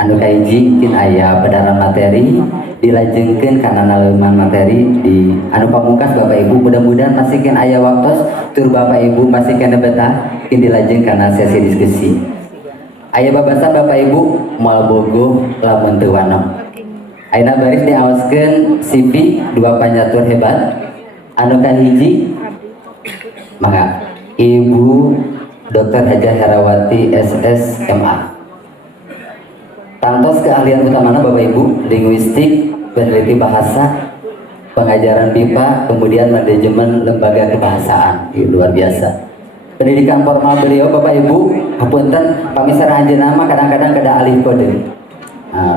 anu kahiji mungkin aya pedaran materi dilajengkeun kana naleuman materi di anu pamungkas Bapak Ibu, mudah-mudahan pasikeun aya waktos tur Bapak Ibu pasikeun betah kin dilajeng kana sesi diskusi. Aya babasan Bapak Ibu moal bogoh lamun teu wano. Ayeuna baris diawaskeun CV dua panyatur hebat. Anu kahiji mangga Ibu Dr. Hajah Herawati SSMA. Tantos keahlian utamanya Bapak Ibu, linguistik, peneliti bahasa, pengajaran BIPA, kemudian manajemen lembaga kebahasaan. Luar biasa. Pendidikan formal beliau Bapak Ibu, hapunten pamisara anjeunna mah kadang-kadang kada alih kode.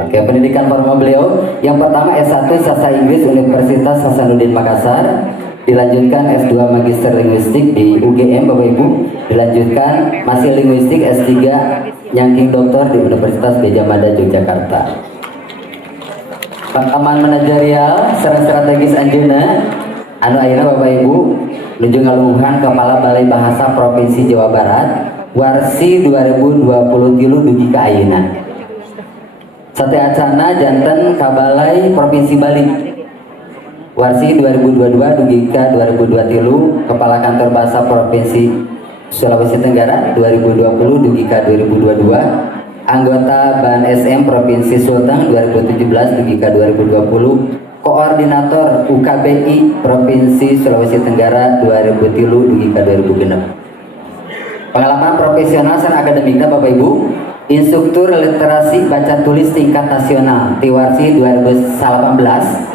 Oke, pendidikan formal beliau yang pertama S1 Sastra Inggris Universitas Hasanuddin Makassar, dilanjutkan S2 Magister Linguistik di UGM Bapak Ibu, dilanjutkan masih linguistik S3 nyangking doktor di Universitas Gadjah Mada Yogyakarta. Pengalaman manajerial secara strategis anjeunna anu ayeuna Bapak Ibu nuju ngaluhuhan Kepala Balai Bahasa Provinsi Jawa Barat warsi 2023 dugi ka ayeuna. Sateacana janten ka Balai Provinsi Bali warsi 2022 dugi ka 2023 Kepala Kantor Bahasa Provinsi Sulawesi Tenggara 2020 dugi ka 2022, anggota Ban SM Provinsi Sulteng 2017 dugi ka 2020, koordinator UKBI Provinsi Sulawesi Tenggara 2003 dugi ka 2006. Pengalaman profesional dan akademiknya Bapak Ibu, instruktur literasi baca tulis tingkat nasional Tiwarsi 2018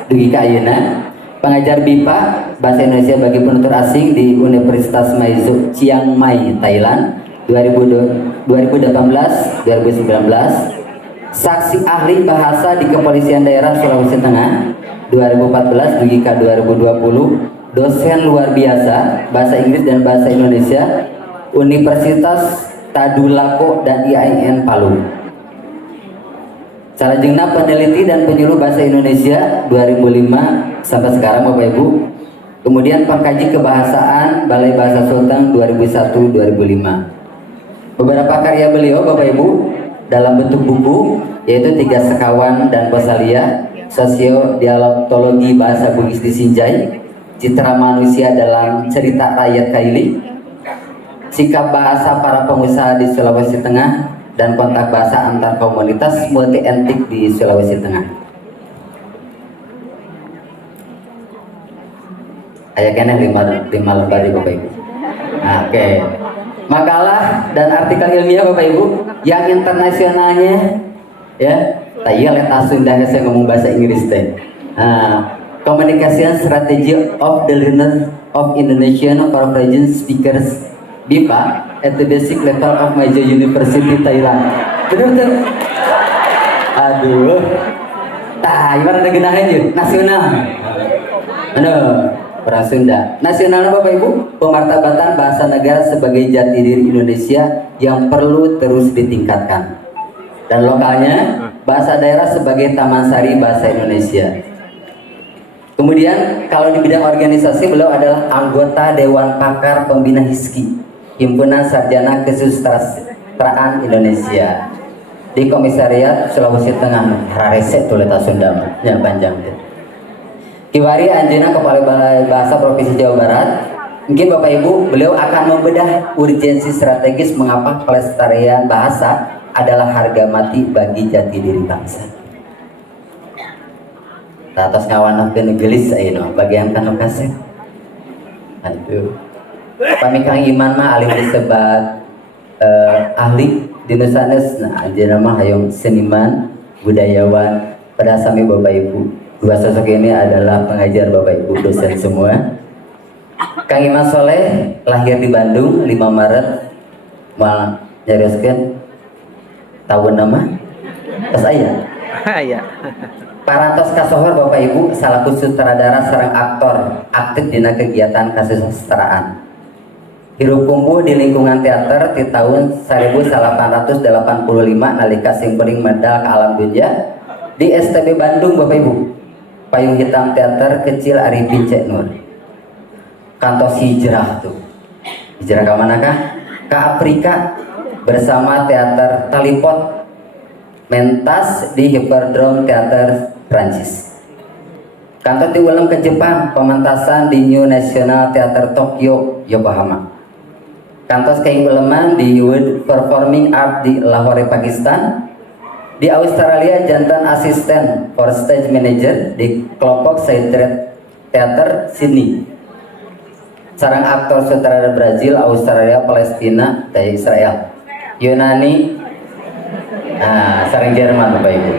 dugi ka ayeuna, pengajar BIPA Bahasa Indonesia bagi penutur asing di Universitas Maizu Chiang Mai Thailand 2018-2019, saksi ahli bahasa di Kepolisian Daerah Sulawesi Tengah 2014 dugi ka 2020, dosen luar biasa bahasa Inggris dan bahasa Indonesia Universitas Tadulako dan IAIN Palu. Salajengna peneliti dan penyuluh bahasa Indonesia 2005 sampai sekarang Bapak Ibu. Kemudian pengkaji kebahasaan Balai Bahasa Sulteng 2001-2005. Beberapa karya beliau Bapak Ibu dalam bentuk buku yaitu Tiga Sekawan dan Posalia, Sosio Dialektologi Bahasa Bugis di Sinjai, Citra Manusia dalam Cerita Rakyat Kaili, Sikap Bahasa Para Pengusaha di Sulawesi Tengah, dan Kontak Bahasa Antar Komunitas Multi Etnik di Sulawesi Tengah. Aya keneh 5 lembar di Bapak Ibu. Oke. Makalah dan artikel ilmiah Bapak Ibu yang internasionalnya ya, taya leta Sunda saya ngomong bahasa Inggris teh. Communication Strategy of the Learner of Indonesian Convergent Speakers BIPA at the basic level of Major University Thailand. Betul. Aduh. Gimana ada genahin yuk? Nasional. Orang Sunda. Nasional Bapak Ibu, pemartabatan bahasa negara sebagai jati diri Indonesia yang perlu terus ditingkatkan. Dan lokalnya, bahasa daerah sebagai taman sari bahasa Indonesia. Kemudian kalau di bidang organisasi beliau adalah anggota Dewan Pakar Pembina HISKI, Himpunan Sarjana Kesusastraan Indonesia, di Komisariat Sulawesi Tengah. Hararese tuleta Sunda yang panjang. Kiwari anjeunna Kepala Balai Bahasa Provinsi Jawa Barat. Mungkin Bapak Ibu, beliau akan membedah urgensi strategis mengapa pelestarian bahasa adalah harga mati bagi jati diri bangsa. Atas ngawanakeun gelis ayeuna bagian kanu kaset. Aduh. Kami Kang Iman mah alih disebat ahli dina sanes. Nah, anjeunna mah hayong seniman, budayawan. Pada sami Bapak Ibu, dua sosok ini adalah pengajar Bapak Ibu, dosen semua. Kang Iman Soleh lahir di Bandung 5 Maret mal nyarioskeun tahun nama tos aya. Aya. Parantos kasohor Bapak Ibu salaku sutradara sareng aktor aktif dina kegiatan kasusastraan. Hirup kumpuh di lingkungan teater di tahun 1885 nalika simkuring medal ke alam dunia di STB Bandung Bapak Ibu. Payung hitam teater kecil Arifin Cek Nur. Kantos hijrah tuh. Hijrah ke manakah? Ke Afrika bersama teater Talipot mentas di Hippodrome Theater Prancis. Kantor di ulang ke Jepang, pementasan di New National Theater Tokyo, Yokohama. Kantor kain uleman di Youth Performing Art di Lahore, Pakistan. Di Australia, jantan asisten for stage manager di kelompok Saitre Theater Sydney. Sarang aktor sutradara Brazil, Australia, Palestina, dan Israel. Yunani, sarang Jerman Bapak Ibu.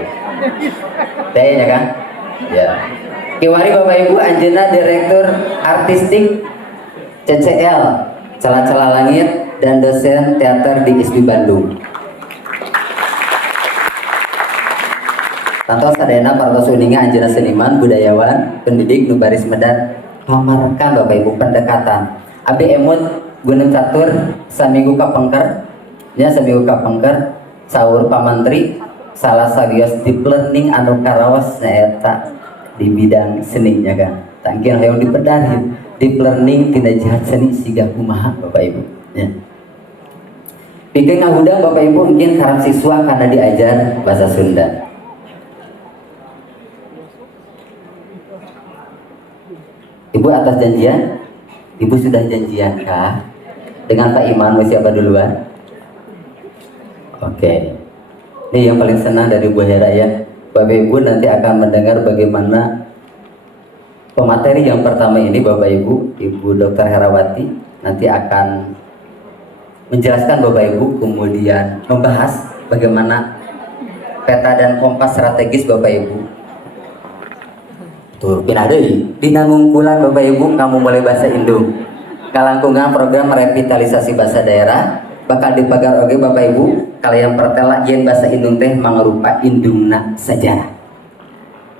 Kayaknya kan? Ya. Kiwari Bapak Ibu, Anjena Direktur Artistik CCL, Celah-Celah Langit, dan dosen teater di ISBI Bandung. Tantos sadayana partos uninga Anjena seniman, budayawan, pendidik, nubaris medan, pamarkan Bapak Ibu pendekatan. Abi emut gunung catur, saminggu kapengker, saminggu kapengker, saur pamantri, salah sagios deep learning anu karawas nyaeta di bidang seni nya kan. Tangkin hayang dipedahin deep learning tidak jahat seni siga kumaha Bapak Ibu. Ya. Bikin ngahudang Bapak Ibu mungkin karang siswa karena diajar bahasa Sunda. Ibu atas janjian? Ibu sudah janjian kah? Dengan Pak Iman mau siapa duluan? Oke. Ini yang paling senang dari Bu Hera ya. Bapak Ibu nanti akan mendengar bagaimana pemateri yang pertama ini Bapak Ibu, Ibu Dr. Herawati nanti akan menjelaskan Bapak Ibu, kemudian membahas bagaimana peta dan kompas strategis Bapak Ibu. Tuh, pindah deui. Dina ngungkulan Bapak Ibu kamu mulai bahasa Indung. Kalangkungan program revitalisasi bahasa daerah bakal dipagar oge Bapak Ibu kalian pertela yen bahasa Indung teh mangrupa indungna sejarah.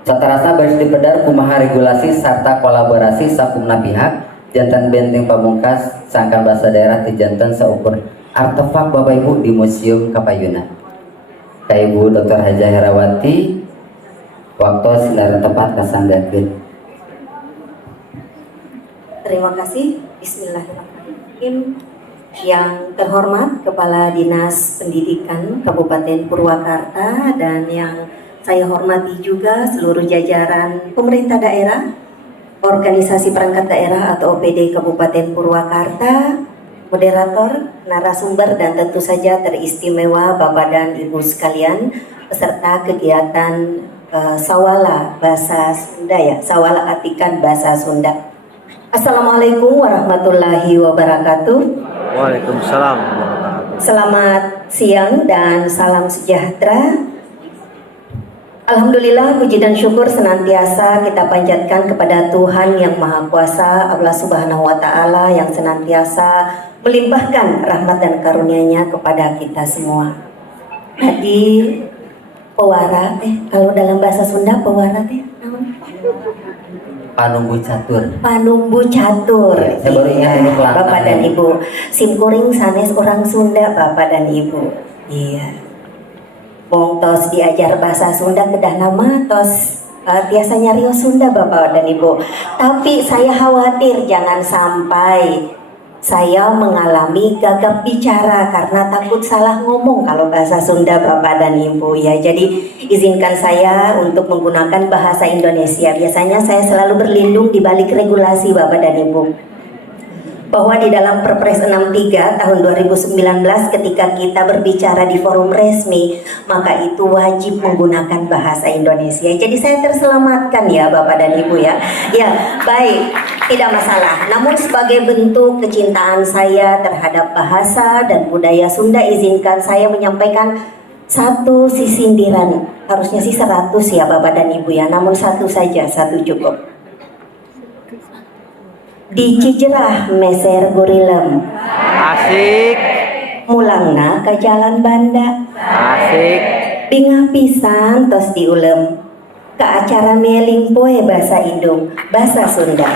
Satarasa baris dipedar kumaha regulasi serta kolaborasi sakumna pihak jantan benteng pamungkas sangkan bahasa daerah ti jantan saukur artefak Bapak Ibu di Museum Kapayunan. Ka Ibu Dr. Haja Herawati waktu sinar tepat kasanggakeun. Terima kasih. Bismillahirrahmanirrahim. Yang terhormat Kepala Dinas Pendidikan Kabupaten Purwakarta dan yang saya hormati juga seluruh jajaran pemerintah daerah, organisasi perangkat daerah atau OPD Kabupaten Purwakarta, moderator, narasumber, dan tentu saja teristimewa Bapak dan Ibu sekalian peserta kegiatan Sawala bahasa Sunda ya, Sawala Atikan bahasa Sunda. Assalamualaikum warahmatullahi wabarakatuh. Waalaikumsalam warahmatullahi wabarakatuh. Selamat siang dan salam sejahtera. Alhamdulillah, puji dan syukur senantiasa kita panjatkan kepada Tuhan yang Maha Kuasa, Allah Subhanahu wa Ta'ala, yang senantiasa melimpahkan rahmat dan karunia-Nya kepada kita semua. Tadi pewara kalau dalam bahasa Sunda pewara Panumbu catur. Panumbu catur. Ya, saya baru ingat ini pelantang. Bapak dan Ibu, simkuring sanes orang Sunda Bapak dan Ibu. Iya. Wong tos diajar bahasa Sunda kedah nama tos biasanya Rio Sunda Bapak dan Ibu. Tapi saya khawatir jangan sampai saya mengalami gagap bicara karena takut salah ngomong kalau bahasa Sunda Bapak dan Ibu ya. Jadi izinkan saya untuk menggunakan bahasa Indonesia. Biasanya saya selalu berlindung di balik regulasi Bapak dan Ibu. Bahwa di dalam Perpres 63 tahun 2019 ketika kita berbicara di forum resmi, maka itu wajib menggunakan bahasa Indonesia. Jadi saya terselamatkan ya Bapak dan Ibu ya. Ya, baik, tidak masalah. Namun sebagai bentuk kecintaan saya terhadap bahasa dan budaya Sunda, izinkan saya menyampaikan satu sindiran. Harusnya sih 100 ya Bapak dan Ibu ya, namun satu saja, satu cukup. Di Cijerah meser gurilem. Asik. Mulangna ke Jalan Banda. Asik. Bingah pisan tos diulem. Ke acara meling poe bahasa Indung, bahasa Sunda.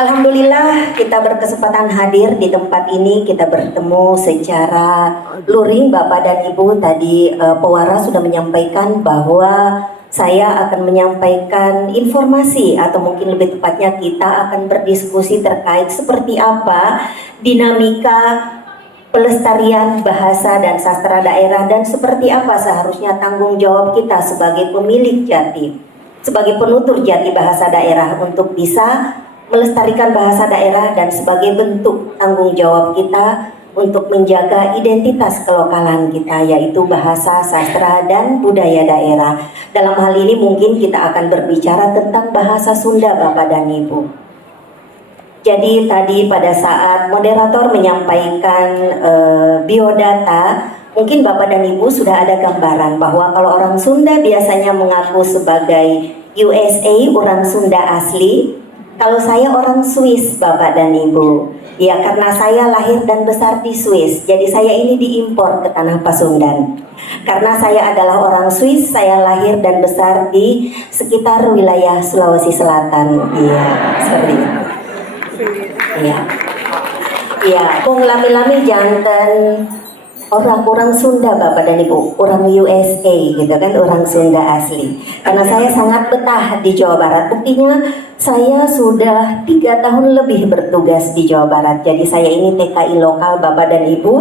Alhamdulillah kita berkesempatan hadir di tempat ini. Kita bertemu secara luring. Bapak dan Ibu tadi pewara sudah menyampaikan bahwa saya akan menyampaikan informasi atau mungkin lebih tepatnya kita akan berdiskusi terkait seperti apa dinamika pelestarian bahasa dan sastra daerah dan seperti apa seharusnya tanggung jawab kita sebagai pemilik jati, sebagai penutur jati bahasa daerah untuk bisa melestarikan bahasa daerah dan sebagai bentuk tanggung jawab kita untuk menjaga identitas kelokalan kita, yaitu bahasa, sastra, dan budaya daerah. Dalam hal ini mungkin kita akan berbicara tentang bahasa Sunda, Bapak dan Ibu. Jadi tadi pada saat moderator menyampaikan biodata, mungkin Bapak dan Ibu sudah ada gambaran bahwa kalau orang Sunda biasanya mengaku sebagai USA, orang Sunda asli. Kalau saya orang Swiss, Bapak dan Ibu. Ya, karena saya lahir dan besar di Swiss, jadi saya ini diimpor ke tanah Pasundan. Karena saya adalah orang Swiss, saya lahir dan besar di sekitar wilayah Sulawesi Selatan. Iya, seperti itu. Iya. Iya, kong lami-lami jantan orang-orang Sunda, Bapak dan Ibu, orang USA gitu kan, orang Sunda asli. Karena saya sangat betah di Jawa Barat. Buktinya saya sudah 3 tahun lebih bertugas di Jawa Barat. Jadi saya ini TKI lokal, Bapak dan Ibu,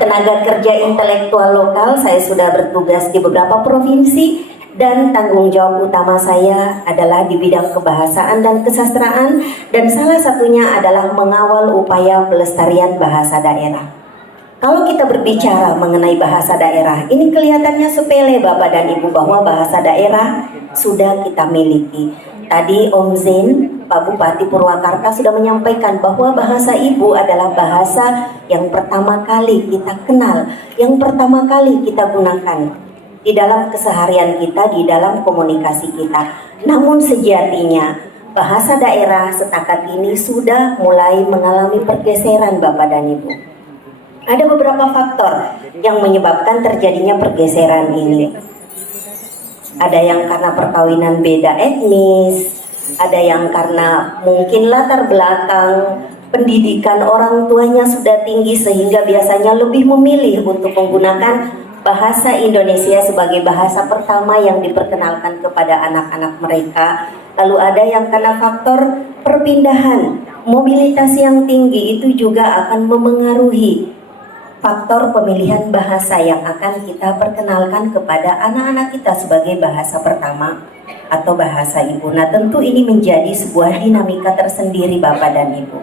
tenaga kerja intelektual lokal. Saya sudah bertugas di beberapa provinsi dan tanggung jawab utama saya adalah di bidang kebahasaan dan kesastraan, dan salah satunya adalah mengawal upaya pelestarian bahasa daerah. Kalau kita berbicara mengenai bahasa daerah, ini kelihatannya sepele Bapak dan Ibu, bahwa bahasa daerah sudah kita miliki. Tadi Om Zain, Pak Bupati Purwakarta sudah menyampaikan bahwa bahasa ibu adalah bahasa yang pertama kali kita kenal, yang pertama kali kita gunakan di dalam keseharian kita, di dalam komunikasi kita. Namun sejatinya bahasa daerah setakat ini sudah mulai mengalami pergeseran Bapak dan Ibu. Ada beberapa faktor yang menyebabkan terjadinya pergeseran ini. Ada yang karena perkawinan beda etnis, ada yang karena mungkin latar belakang pendidikan orang tuanya sudah tinggi sehingga biasanya lebih memilih untuk menggunakan bahasa Indonesia sebagai bahasa pertama yang diperkenalkan kepada anak-anak mereka. Lalu ada yang karena faktor perpindahan, mobilitas yang tinggi itu juga akan memengaruhi faktor pemilihan bahasa yang akan kita perkenalkan kepada anak-anak kita sebagai bahasa pertama atau bahasa ibu. Nah, tentu ini menjadi sebuah dinamika tersendiri Bapak dan Ibu.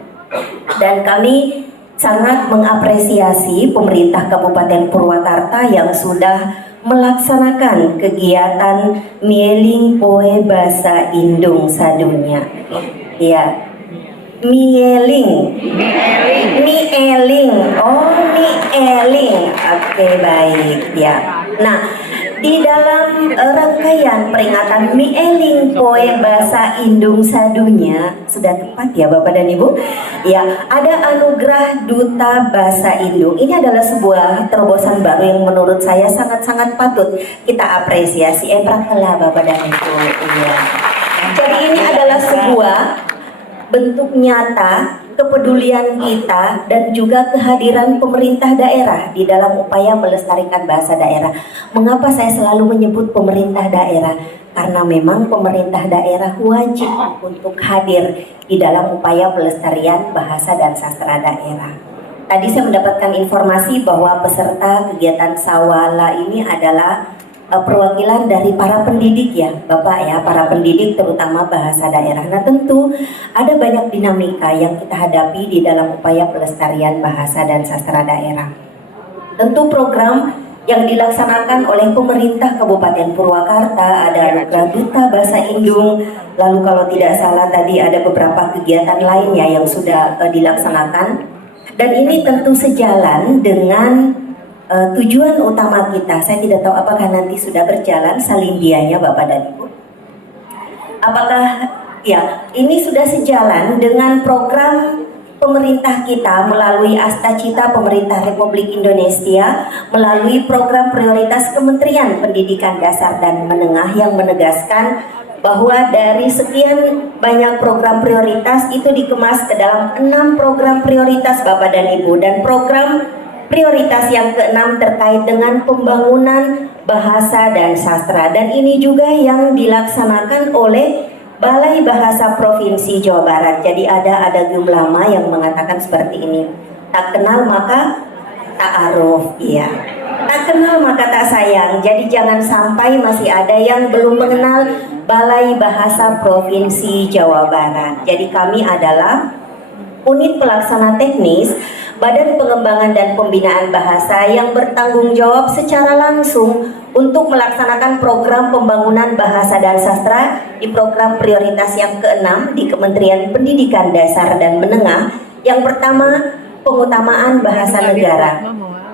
Dan kami sangat mengapresiasi pemerintah Kabupaten Purwakarta yang sudah melaksanakan kegiatan Mieling Poe Basa Indung Sadunya. Ya. Mieling. Oh, Mieling. Oke, baik ya. Nah, di dalam rangkaian peringatan Mieling Poe Basa Indung Sadunya, sudah tepat ya Bapak dan Ibu? Ya, ada anugerah Duta Bahasa Indung. Ini adalah sebuah terobosan baru yang menurut saya sangat-sangat patut kita apresiasi. Prakela Bapak dan Ibu. Ya. Jadi ini adalah sebuah bentuk nyata kepedulian kita dan juga kehadiran pemerintah daerah di dalam upaya melestarikan bahasa daerah. Mengapa saya selalu menyebut pemerintah daerah? Karena memang pemerintah daerah wajib untuk hadir di dalam upaya pelestarian bahasa dan sastra daerah. Tadi saya mendapatkan informasi bahwa peserta kegiatan Sawala ini adalah perwakilan dari para pendidik ya Bapak ya, para pendidik terutama bahasa daerah. Nah, tentu ada banyak dinamika yang kita hadapi di dalam upaya pelestarian bahasa dan sastra daerah. Tentu program yang dilaksanakan oleh pemerintah Kabupaten Purwakarta ada anugerah Duta Bahasa Indung, lalu kalau tidak salah tadi ada beberapa kegiatan lainnya yang sudah dilaksanakan, dan ini tentu sejalan dengan tujuan utama kita. Saya tidak tahu apakah nanti sudah berjalan salindianya Bapak dan Ibu. Apakah ya ini sudah sejalan dengan program pemerintah kita melalui Astacita Pemerintah Republik Indonesia, melalui program prioritas Kementerian Pendidikan Dasar dan Menengah yang menegaskan bahwa dari sekian banyak program prioritas itu dikemas ke dalam 6 program prioritas Bapak dan Ibu, dan program prioritas yang ke-6 terkait dengan pembangunan bahasa dan sastra, dan ini juga yang dilaksanakan oleh Balai Bahasa Provinsi Jawa Barat. Jadi ada adagum lama yang mengatakan seperti ini: tak kenal maka ta'aruf, iya. Tak kenal maka tak sayang. Jadi jangan sampai masih ada yang belum mengenal Balai Bahasa Provinsi Jawa Barat. Jadi kami adalah unit pelaksana teknis Badan Pengembangan dan Pembinaan Bahasa yang bertanggung jawab secara langsung untuk melaksanakan program pembangunan bahasa dan sastra di program prioritas yang ke-6 di Kementerian Pendidikan Dasar dan Menengah. Yang pertama, pengutamaan bahasa negara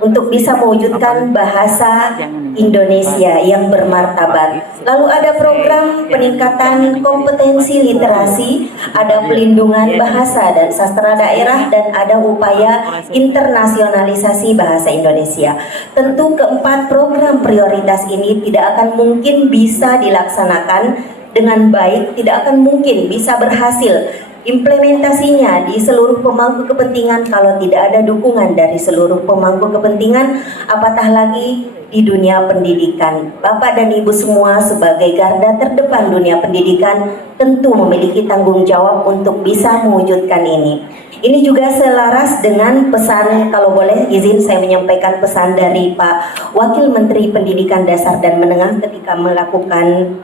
untuk bisa mewujudkan bahasa Indonesia yang bermartabat. Lalu ada program peningkatan kompetensi literasi, ada pelindungan bahasa dan sastra daerah, dan ada upaya internasionalisasi bahasa Indonesia. Tentu keempat program prioritas ini tidak akan mungkin bisa dilaksanakan dengan baik, tidak akan mungkin bisa berhasil implementasinya di seluruh pemangku kepentingan kalau tidak ada dukungan dari seluruh pemangku kepentingan, apatah lagi di dunia pendidikan. Bapak dan Ibu semua sebagai garda terdepan dunia pendidikan tentu memiliki tanggung jawab untuk bisa mewujudkan ini. Ini juga selaras dengan pesan, kalau boleh izin saya menyampaikan pesan dari Pak Wakil Menteri Pendidikan Dasar dan Menengah ketika melakukan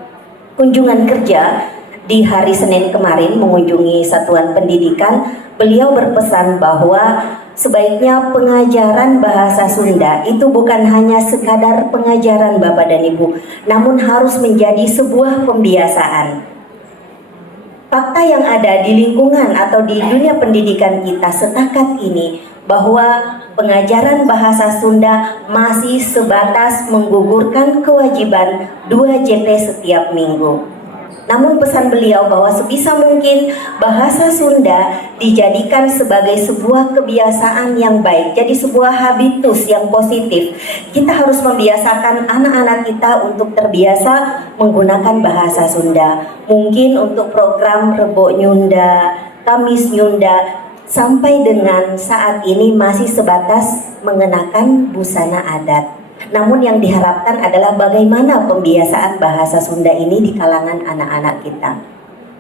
kunjungan kerja di hari Senin kemarin mengunjungi satuan pendidikan. Beliau berpesan bahwa sebaiknya pengajaran bahasa Sunda itu bukan hanya sekadar pengajaran Bapak dan Ibu, namun harus menjadi sebuah pembiasaan. Fakta yang ada di lingkungan atau di dunia pendidikan kita setakat ini bahwa pengajaran bahasa Sunda masih sebatas menggugurkan kewajiban 2 JP setiap minggu. Namun pesan beliau bahwa sebisa mungkin bahasa Sunda dijadikan sebagai sebuah kebiasaan yang baik, jadi sebuah habitus yang positif. Kita harus membiasakan anak-anak kita untuk terbiasa menggunakan bahasa Sunda. Mungkin untuk program Rebo Nyunda, Kamis Nyunda, sampai dengan saat ini masih sebatas mengenakan busana adat. Namun yang diharapkan adalah bagaimana pembiasaan bahasa Sunda ini di kalangan anak-anak kita.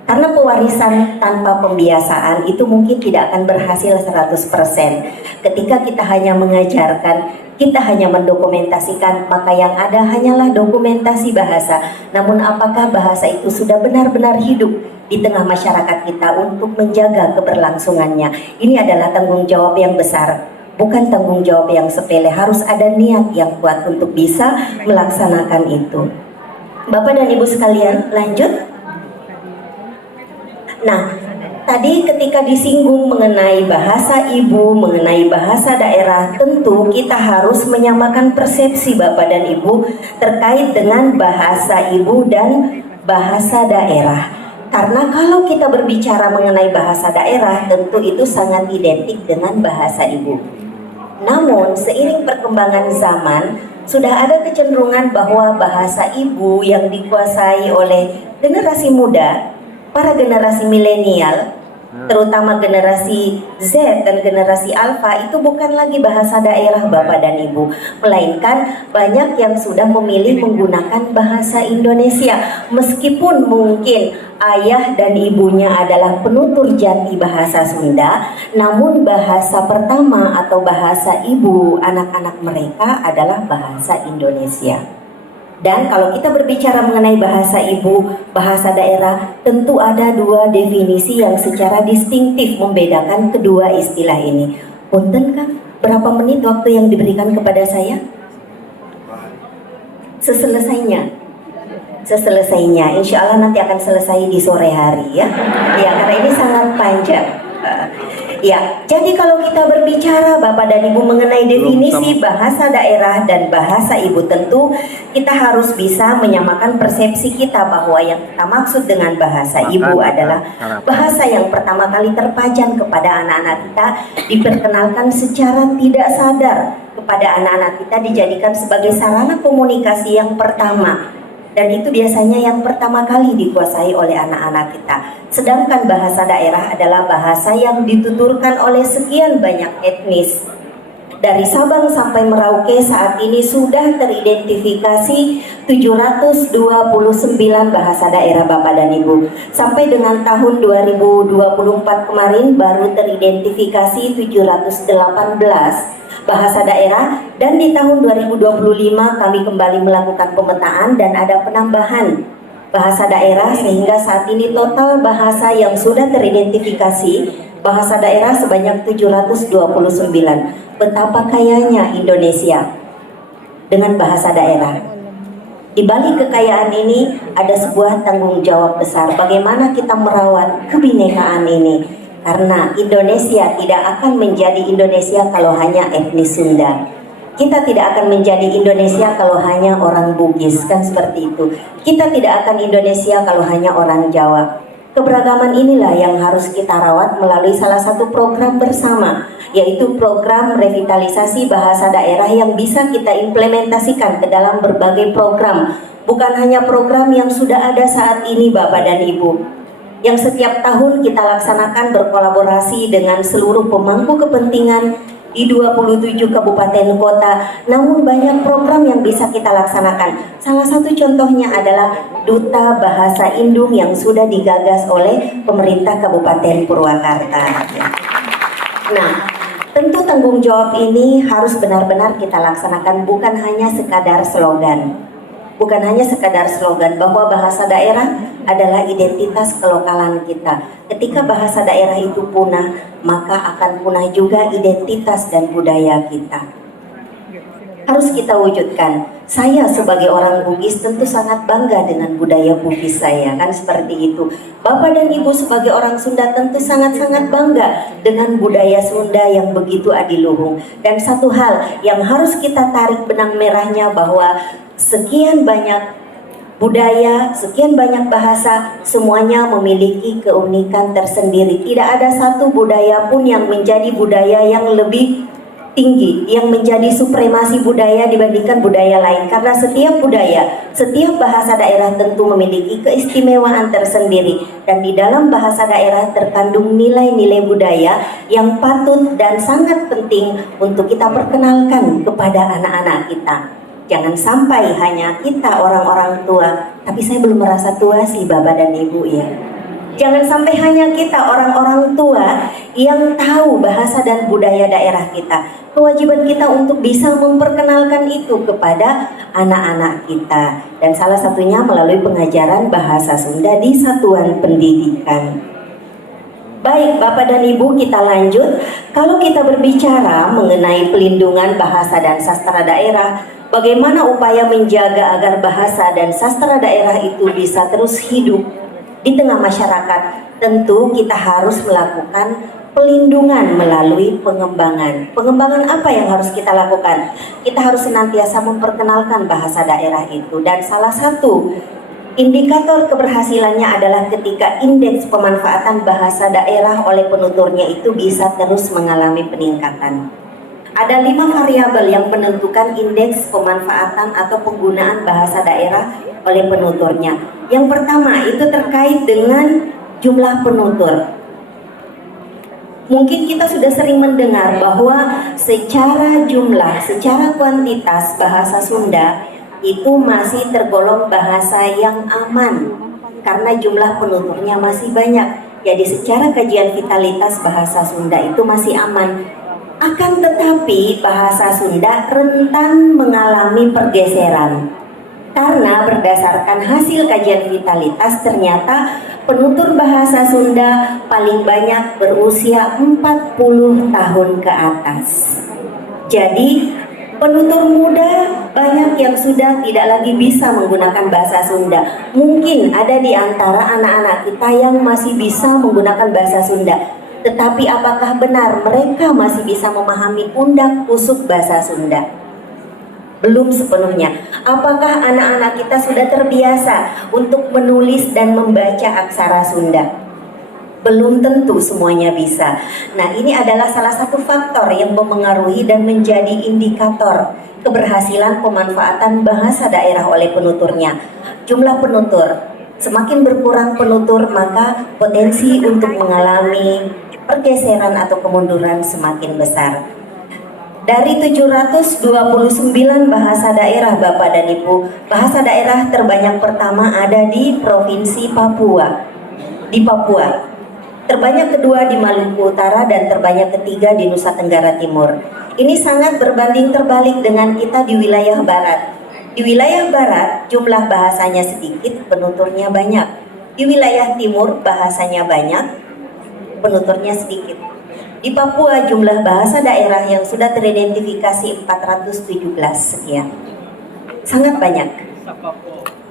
Karena pewarisan tanpa pembiasaan itu mungkin tidak akan berhasil 100%. Ketika kita hanya mengajarkan, kita hanya mendokumentasikan, maka yang ada hanyalah dokumentasi bahasa. Namun apakah bahasa itu sudah benar-benar hidup di tengah masyarakat kita untuk menjaga keberlangsungannya? Ini adalah tanggung jawab yang besar. Bukan tanggung jawab yang sepele, harus ada niat yang kuat untuk bisa melaksanakan itu. Bapak dan Ibu sekalian, lanjut. Nah, tadi ketika disinggung mengenai bahasa ibu, mengenai bahasa daerah, tentu kita harus menyamakan persepsi Bapak dan Ibu terkait dengan bahasa ibu dan bahasa daerah. Karena kalau kita berbicara mengenai bahasa daerah, tentu itu sangat identik dengan bahasa ibu. Namun seiring perkembangan zaman sudah ada kecenderungan bahwa bahasa ibu yang dikuasai oleh generasi muda, para generasi milenial, terutama generasi Z dan generasi Alpha, itu bukan lagi bahasa daerah Bapak dan Ibu, melainkan banyak yang sudah memilih menggunakan bahasa Indonesia. Meskipun mungkin ayah dan ibunya adalah penutur jati bahasa Sunda, namun bahasa pertama atau bahasa ibu anak-anak mereka adalah bahasa Indonesia. Dan kalau kita berbicara mengenai bahasa ibu, bahasa daerah, tentu ada 2 definisi yang secara distintif membedakan kedua istilah ini. Punten Kang, berapa menit waktu yang diberikan kepada saya? Seselesainya, insya Allah nanti akan selesai di sore hari ya. Ya, karena ini sangat panjang. Ya, jadi kalau kita berbicara Bapak dan Ibu mengenai definisi bahasa daerah dan bahasa ibu, tentu kita harus bisa menyamakan persepsi kita bahwa yang kita maksud dengan bahasa ibu adalah bahasa yang pertama kali terpajang kepada anak-anak kita, diperkenalkan secara tidak sadar kepada anak-anak kita, dijadikan sebagai sarana komunikasi yang pertama. Dan itu biasanya yang pertama kali dikuasai oleh anak-anak kita. Sedangkan bahasa daerah adalah bahasa yang dituturkan oleh sekian banyak etnis. Dari Sabang sampai Merauke saat ini sudah teridentifikasi 729 bahasa daerah Bapak dan Ibu. Sampai dengan tahun 2024 kemarin baru teridentifikasi 718 bahasa daerah, dan di tahun 2025 kami kembali melakukan pemetaan dan ada penambahan bahasa daerah sehingga saat ini total bahasa yang sudah teridentifikasi bahasa daerah sebanyak 729. Betapa kayanya Indonesia dengan bahasa daerah. Di balik kekayaan ini ada sebuah tanggung jawab besar bagaimana kita merawat kebinekaan ini. Karena Indonesia tidak akan menjadi Indonesia kalau hanya etnis Sunda. Kita tidak akan menjadi Indonesia kalau hanya orang Bugis, kan seperti itu. Kita tidak akan Indonesia kalau hanya orang Jawa. Keberagaman inilah yang harus kita rawat melalui salah satu program bersama, yaitu program revitalisasi bahasa daerah yang bisa kita implementasikan ke dalam berbagai program. Bukan hanya program yang sudah ada saat ini Bapak dan Ibu, yang setiap tahun kita laksanakan berkolaborasi dengan seluruh pemangku kepentingan di 27 kabupaten kota, namun banyak program yang bisa kita laksanakan. Salah satu contohnya adalah Duta Bahasa Indung yang sudah digagas oleh pemerintah Kabupaten Purwakarta. Nah, tentu tanggung jawab ini harus benar-benar kita laksanakan, bukan hanya sekadar slogan. Bukan hanya sekadar slogan bahwa bahasa daerah adalah identitas kelokalan kita. Ketika bahasa daerah itu punah, maka akan punah juga identitas dan budaya kita. Harus kita wujudkan. Saya sebagai orang Bugis tentu sangat bangga dengan budaya Bugis saya, kan seperti itu. Bapak dan Ibu sebagai orang Sunda tentu sangat-sangat bangga dengan budaya Sunda yang begitu adiluhung. Dan satu hal yang harus kita tarik benang merahnya bahwa sekian banyak budaya, sekian banyak bahasa, semuanya memiliki keunikan tersendiri. Tidak ada satu budaya pun yang menjadi budaya yang lebih tinggi, yang menjadi supremasi budaya dibandingkan budaya lain. Karena setiap budaya, setiap bahasa daerah tentu memiliki keistimewaan tersendiri. Dan di dalam bahasa daerah terkandung nilai-nilai budaya yang patut dan sangat penting untuk kita perkenalkan kepada anak-anak kita. Jangan sampai hanya kita orang-orang tua, tapi saya belum merasa tua sih Bapak dan Ibu ya. Jangan sampai hanya kita orang-orang tua yang tahu bahasa dan budaya daerah kita. Kewajiban kita untuk bisa memperkenalkan itu kepada anak-anak kita. Dan salah satunya melalui pengajaran bahasa Sunda di satuan pendidikan. Baik Bapak dan Ibu, kita lanjut. Kalau kita berbicara mengenai pelindungan bahasa dan sastra daerah, bagaimana upaya menjaga agar bahasa dan sastra daerah itu bisa terus hidup di tengah masyarakat? Tentu kita harus melakukan pelindungan melalui pengembangan. Pengembangan apa yang harus kita lakukan? Kita harus senantiasa memperkenalkan bahasa daerah itu. Dan salah satu indikator keberhasilannya adalah ketika indeks pemanfaatan bahasa daerah oleh penuturnya itu bisa terus mengalami peningkatan. Ada 5 variabel yang menentukan indeks pemanfaatan atau penggunaan bahasa daerah oleh penuturnya. Yang pertama itu terkait dengan jumlah penutur. Mungkin kita sudah sering mendengar bahwa secara jumlah, secara kuantitas bahasa Sunda itu masih tergolong bahasa yang aman karena jumlah penuturnya masih banyak. Jadi secara kajian vitalitas bahasa Sunda itu masih aman. Akan tetapi bahasa Sunda rentan mengalami pergeseran. Karena berdasarkan hasil kajian vitalitas ternyata penutur bahasa Sunda paling banyak berusia 40 tahun ke atas. Jadi penutur muda banyak yang sudah tidak lagi bisa menggunakan bahasa Sunda. Mungkin ada di antara anak-anak kita yang masih bisa menggunakan bahasa Sunda. Tetapi apakah benar mereka masih bisa memahami pundak pusuk bahasa Sunda? Belum sepenuhnya. Apakah anak-anak kita sudah terbiasa untuk menulis dan membaca aksara Sunda? Belum tentu semuanya bisa. Nah, ini adalah salah satu faktor yang memengaruhi dan menjadi indikator keberhasilan pemanfaatan bahasa daerah oleh penuturnya. Jumlah penutur, semakin berkurang penutur maka potensi untuk mengalami pergeseran atau kemunduran semakin besar. Dari 729 bahasa daerah Bapak dan Ibu, bahasa daerah terbanyak pertama ada di Provinsi Papua. Di Papua. Terbanyak kedua di Maluku Utara dan terbanyak ketiga di Nusa Tenggara Timur. ini sangat berbanding terbalik dengan kita di wilayah barat. Di wilayah barat jumlah bahasanya sedikit, penuturnya banyak. Di wilayah timur bahasanya banyak, penuturnya sedikit. Di Papua jumlah bahasa daerah yang sudah teridentifikasi 417 sekian. Sangat banyak.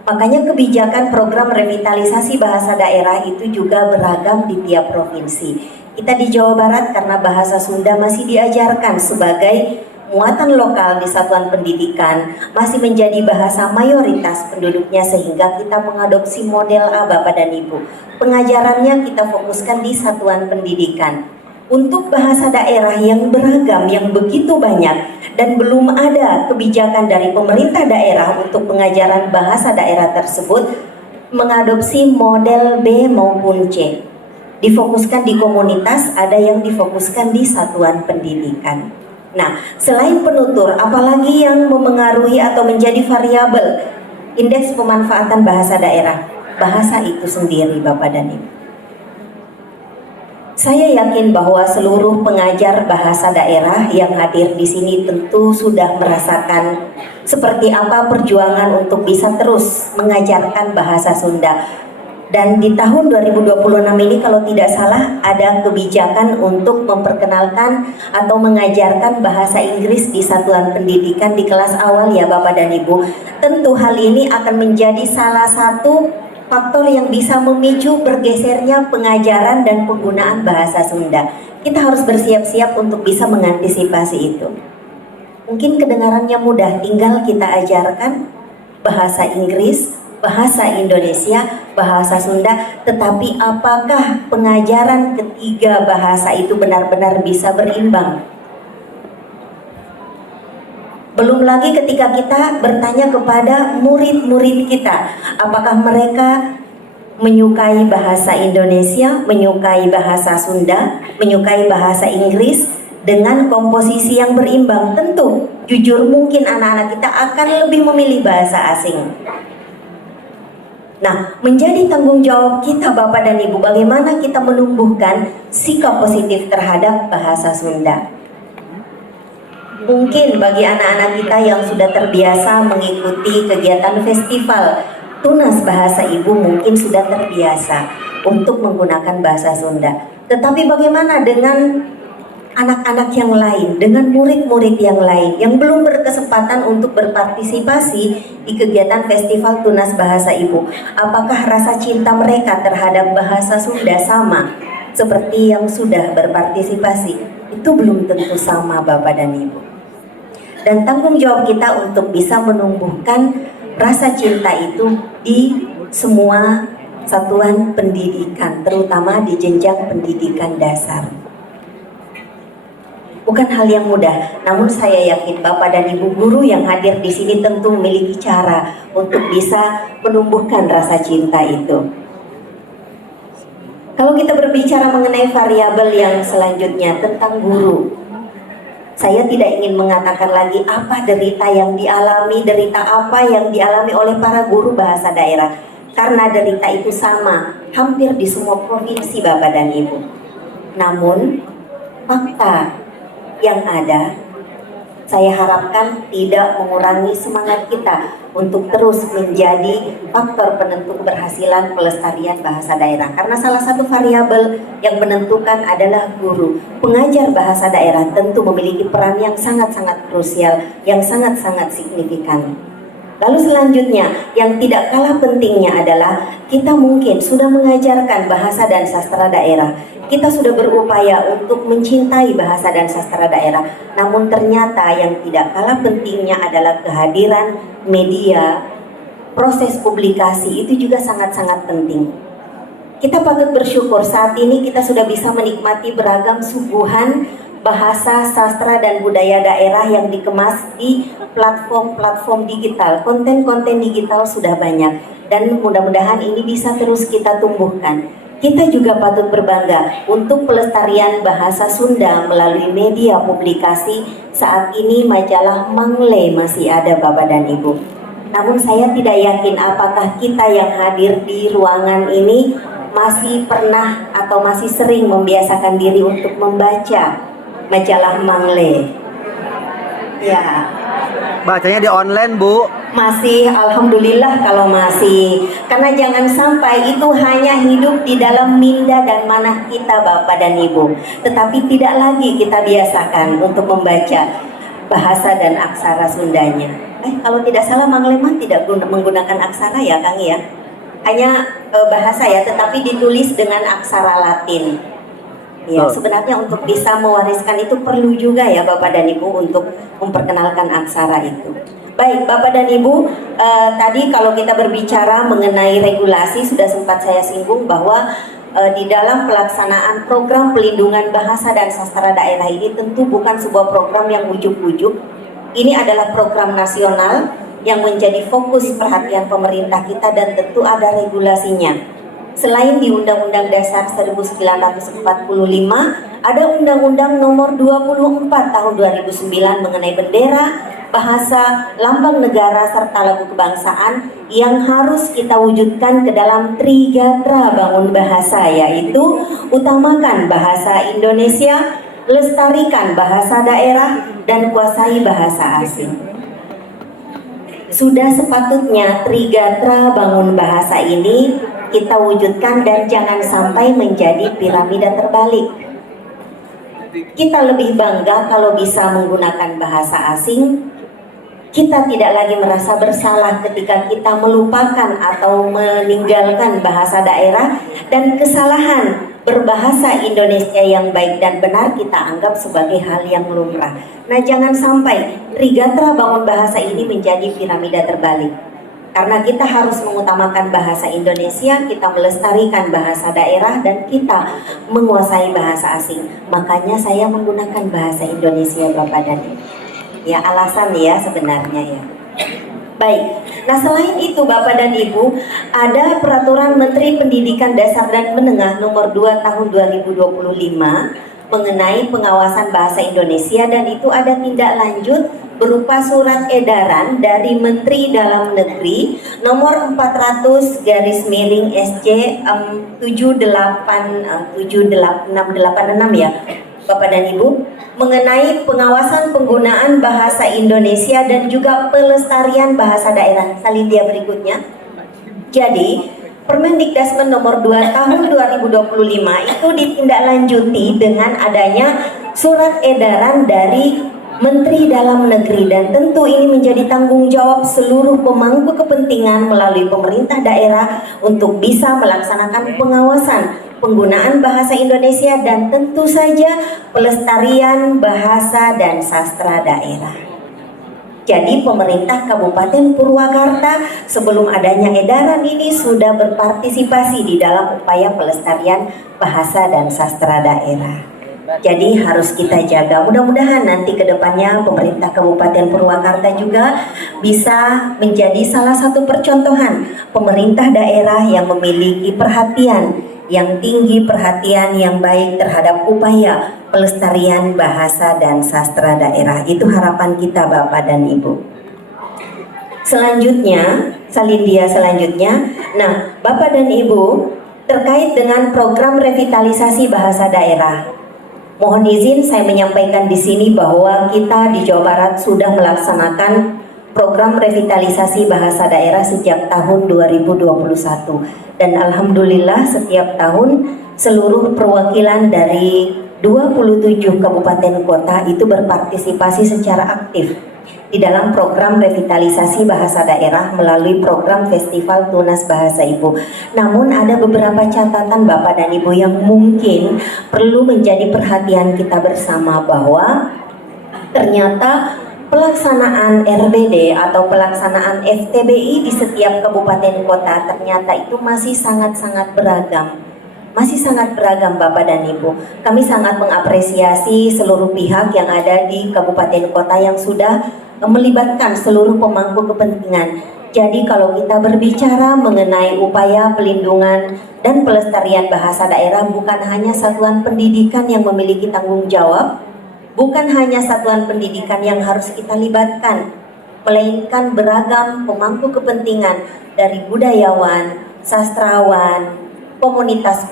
Makanya kebijakan program revitalisasi bahasa daerah itu juga beragam di tiap provinsi. Kita di Jawa Barat karena bahasa Sunda masih diajarkan sebagai muatan lokal di satuan pendidikan, masih menjadi bahasa mayoritas penduduknya sehingga kita mengadopsi model A Bapak dan Ibu. Pengajarannya kita fokuskan di satuan pendidikan. Untuk bahasa daerah yang beragam, yang begitu banyak, dan belum ada kebijakan dari pemerintah daerah untuk pengajaran bahasa daerah tersebut, mengadopsi model B maupun C. Difokuskan di komunitas, ada yang difokuskan di satuan pendidikan. Nah, selain penutur, apalagi yang memengaruhi atau menjadi variabel indeks pemanfaatan bahasa daerah? Bahasa itu sendiri, Bapak dan Ibu. Saya yakin bahwa seluruh pengajar bahasa daerah yang hadir di sini tentu sudah merasakan seperti apa perjuangan untuk bisa terus mengajarkan bahasa Sunda. Dan di tahun 2026 ini kalau tidak salah ada kebijakan untuk memperkenalkan atau mengajarkan bahasa Inggris di satuan pendidikan di kelas awal ya Bapak dan Ibu. Tentu hal ini akan menjadi salah satu faktor yang bisa memicu bergesernya pengajaran dan penggunaan bahasa Sunda. Kita harus bersiap-siap untuk bisa mengantisipasi itu. Mungkin kedengarannya mudah, tinggal kita ajarkan bahasa Inggris, bahasa Indonesia, bahasa Sunda, tetapi apakah pengajaran ketiga bahasa itu benar-benar bisa berimbang? Belum lagi ketika kita bertanya kepada murid-murid kita, apakah mereka menyukai bahasa Indonesia, menyukai bahasa Sunda, menyukai bahasa Inggris dengan komposisi yang berimbang? Tentu, jujur mungkin anak-anak kita akan lebih memilih bahasa asing. Nah, menjadi tanggung jawab kita Bapak dan Ibu, bagaimana kita menumbuhkan sikap positif terhadap bahasa Sunda. Mungkin bagi anak-anak kita yang sudah terbiasa mengikuti kegiatan festival Tunas Bahasa Ibu mungkin sudah terbiasa untuk menggunakan bahasa Sunda. Tetapi bagaimana dengan anak-anak yang lain, dengan murid-murid yang lain yang belum berkesempatan untuk berpartisipasi di kegiatan festival Tunas Bahasa Ibu? Apakah rasa cinta mereka terhadap bahasa Sunda sama seperti yang sudah berpartisipasi? Itu belum tentu sama Bapak dan Ibu. Dan tanggung jawab kita untuk bisa menumbuhkan rasa cinta itu di semua satuan pendidikan, terutama di jenjang pendidikan dasar. Bukan hal yang mudah, namun saya yakin Bapak dan Ibu guru yang hadir di sini tentu memiliki cara untuk bisa menumbuhkan rasa cinta itu. Kalau kita berbicara mengenai variabel yang selanjutnya tentang guru, saya tidak ingin mengatakan lagi apa derita yang dialami, derita apa yang dialami oleh para guru bahasa daerah. Karena derita itu sama, hampir di semua provinsi Bapak dan Ibu. Namun, fakta yang ada, saya harapkan tidak mengurangi semangat kita untuk terus menjadi faktor penentu keberhasilan pelestarian bahasa daerah. Karena salah satu variabel yang menentukan adalah guru. Pengajar bahasa daerah tentu memiliki peran yang sangat-sangat krusial, yang sangat-sangat signifikan. Lalu selanjutnya, yang tidak kalah pentingnya adalah kita mungkin sudah mengajarkan bahasa dan sastra daerah. Kita sudah berupaya untuk mencintai bahasa dan sastra daerah. Namun ternyata yang tidak kalah pentingnya adalah kehadiran media, proses publikasi itu juga sangat-sangat penting. Kita patut bersyukur saat ini kita sudah bisa menikmati beragam suguhan bahasa, sastra, dan budaya daerah yang dikemas di platform-platform digital. Konten-konten digital sudah banyak dan mudah-mudahan ini bisa terus kita tumbuhkan. Kita juga patut berbangga untuk pelestarian bahasa Sunda melalui media publikasi. Saat ini majalah Mangle masih ada Bapak dan Ibu. Namun saya tidak yakin apakah kita yang hadir di ruangan ini masih pernah atau masih sering membiasakan diri untuk membaca majalah Mangle. Ya, Bacanya di online, Bu. masih alhamdulillah kalau masih. Karena jangan sampai itu hanya hidup di dalam minda dan manah kita Bapak dan Ibu. Tetapi tidak lagi kita biasakan untuk membaca bahasa dan aksara Sundanya. Kalau tidak salah Mang Leman tidak menggunakan aksara ya Kang ya. Hanya bahasa ya, tetapi ditulis dengan aksara Latin. Ya, Oh. sebenarnya untuk bisa mewariskan itu perlu juga ya Bapak dan Ibu untuk memperkenalkan aksara itu. Baik Bapak dan Ibu, tadi kalau kita berbicara mengenai regulasi sudah sempat saya singgung bahwa di dalam pelaksanaan program pelindungan bahasa dan sastra daerah ini tentu bukan sebuah program yang ujuk-ujuk. Ini adalah program nasional yang menjadi fokus perhatian pemerintah kita dan tentu ada regulasinya. Selain di Undang-Undang Dasar 1945, ada Undang-Undang Nomor 24 Tahun 2009 mengenai bendera, bahasa, lambang negara, serta lagu kebangsaan yang harus kita wujudkan ke dalam Trigatra Bangun Bahasa, yaitu utamakan bahasa Indonesia, lestarikan bahasa daerah, dan kuasai bahasa asing. Sudah sepatutnya Trigatra Bangun Bahasa ini kita wujudkan dan jangan sampai menjadi piramida terbalik. Kita lebih bangga kalau bisa menggunakan bahasa asing. Kita tidak lagi merasa bersalah ketika kita melupakan atau meninggalkan bahasa daerah, dan kesalahan berbahasa Indonesia yang baik dan benar kita anggap sebagai hal yang lumrah. Nah, jangan sampai Trigatra Bangun Bahasa ini menjadi piramida terbalik. Karena kita harus mengutamakan bahasa Indonesia, kita melestarikan bahasa daerah, dan kita menguasai bahasa asing. Makanya saya menggunakan bahasa Indonesia Bapak dan Ibu. Ya, alasan ya sebenarnya ya. Baik, nah selain itu Bapak dan Ibu, ada Peraturan Menteri Pendidikan Dasar dan Menengah Nomor 2 Tahun 2025 mengenai pengawasan bahasa Indonesia, dan itu ada tindak lanjut berupa surat edaran dari Menteri Dalam Negeri nomor 400 garis miring SC 78686 ya Bapak dan Ibu, mengenai pengawasan penggunaan bahasa Indonesia dan juga pelestarian bahasa daerah. Salin dia berikutnya. Jadi Permendikdasmen nomor 2 tahun 2025 itu ditindaklanjuti dengan adanya surat edaran dari Menteri Dalam Negeri, dan tentu ini menjadi tanggung jawab seluruh pemangku kepentingan melalui pemerintah daerah untuk bisa melaksanakan pengawasan penggunaan bahasa Indonesia dan tentu saja pelestarian bahasa dan sastra daerah. Jadi pemerintah Kabupaten Purwakarta sebelum adanya edaran ini sudah berpartisipasi di dalam upaya pelestarian bahasa dan sastra daerah. Jadi harus kita jaga. Mudah-mudahan nanti ke depannya pemerintah Kabupaten Purwakarta juga bisa menjadi salah satu percontohan pemerintah daerah yang memiliki perhatian yang tinggi, perhatian yang baik terhadap upaya pelestarian bahasa dan sastra daerah. Itu harapan kita Bapak dan Ibu. Selanjutnya, Salindia selanjutnya. Nah, Bapak dan Ibu, terkait dengan program revitalisasi bahasa daerah, mohon izin saya menyampaikan di sini bahwa kita di Jawa Barat sudah melaksanakan program revitalisasi bahasa daerah sejak tahun 2021. Dan alhamdulillah setiap tahun seluruh perwakilan dari 27 kabupaten kota itu berpartisipasi secara aktif di dalam program revitalisasi bahasa daerah melalui program Festival Tunas Bahasa Ibu. Namun ada beberapa catatan Bapak dan Ibu yang mungkin perlu menjadi perhatian kita bersama, bahwa ternyata pelaksanaan RBD atau pelaksanaan FTBI di setiap kabupaten kota ternyata itu masih sangat-sangat beragam. Masih sangat beragam Bapak dan Ibu. Kami sangat mengapresiasi seluruh pihak yang ada di kabupaten kota yang sudah melibatkan seluruh pemangku kepentingan. Jadi kalau kita berbicara mengenai upaya pelindungan dan pelestarian bahasa daerah, bukan hanya satuan pendidikan yang memiliki tanggung jawab, bukan hanya satuan pendidikan yang harus kita libatkan, melainkan beragam pemangku kepentingan dari budayawan, sastrawan, komunitas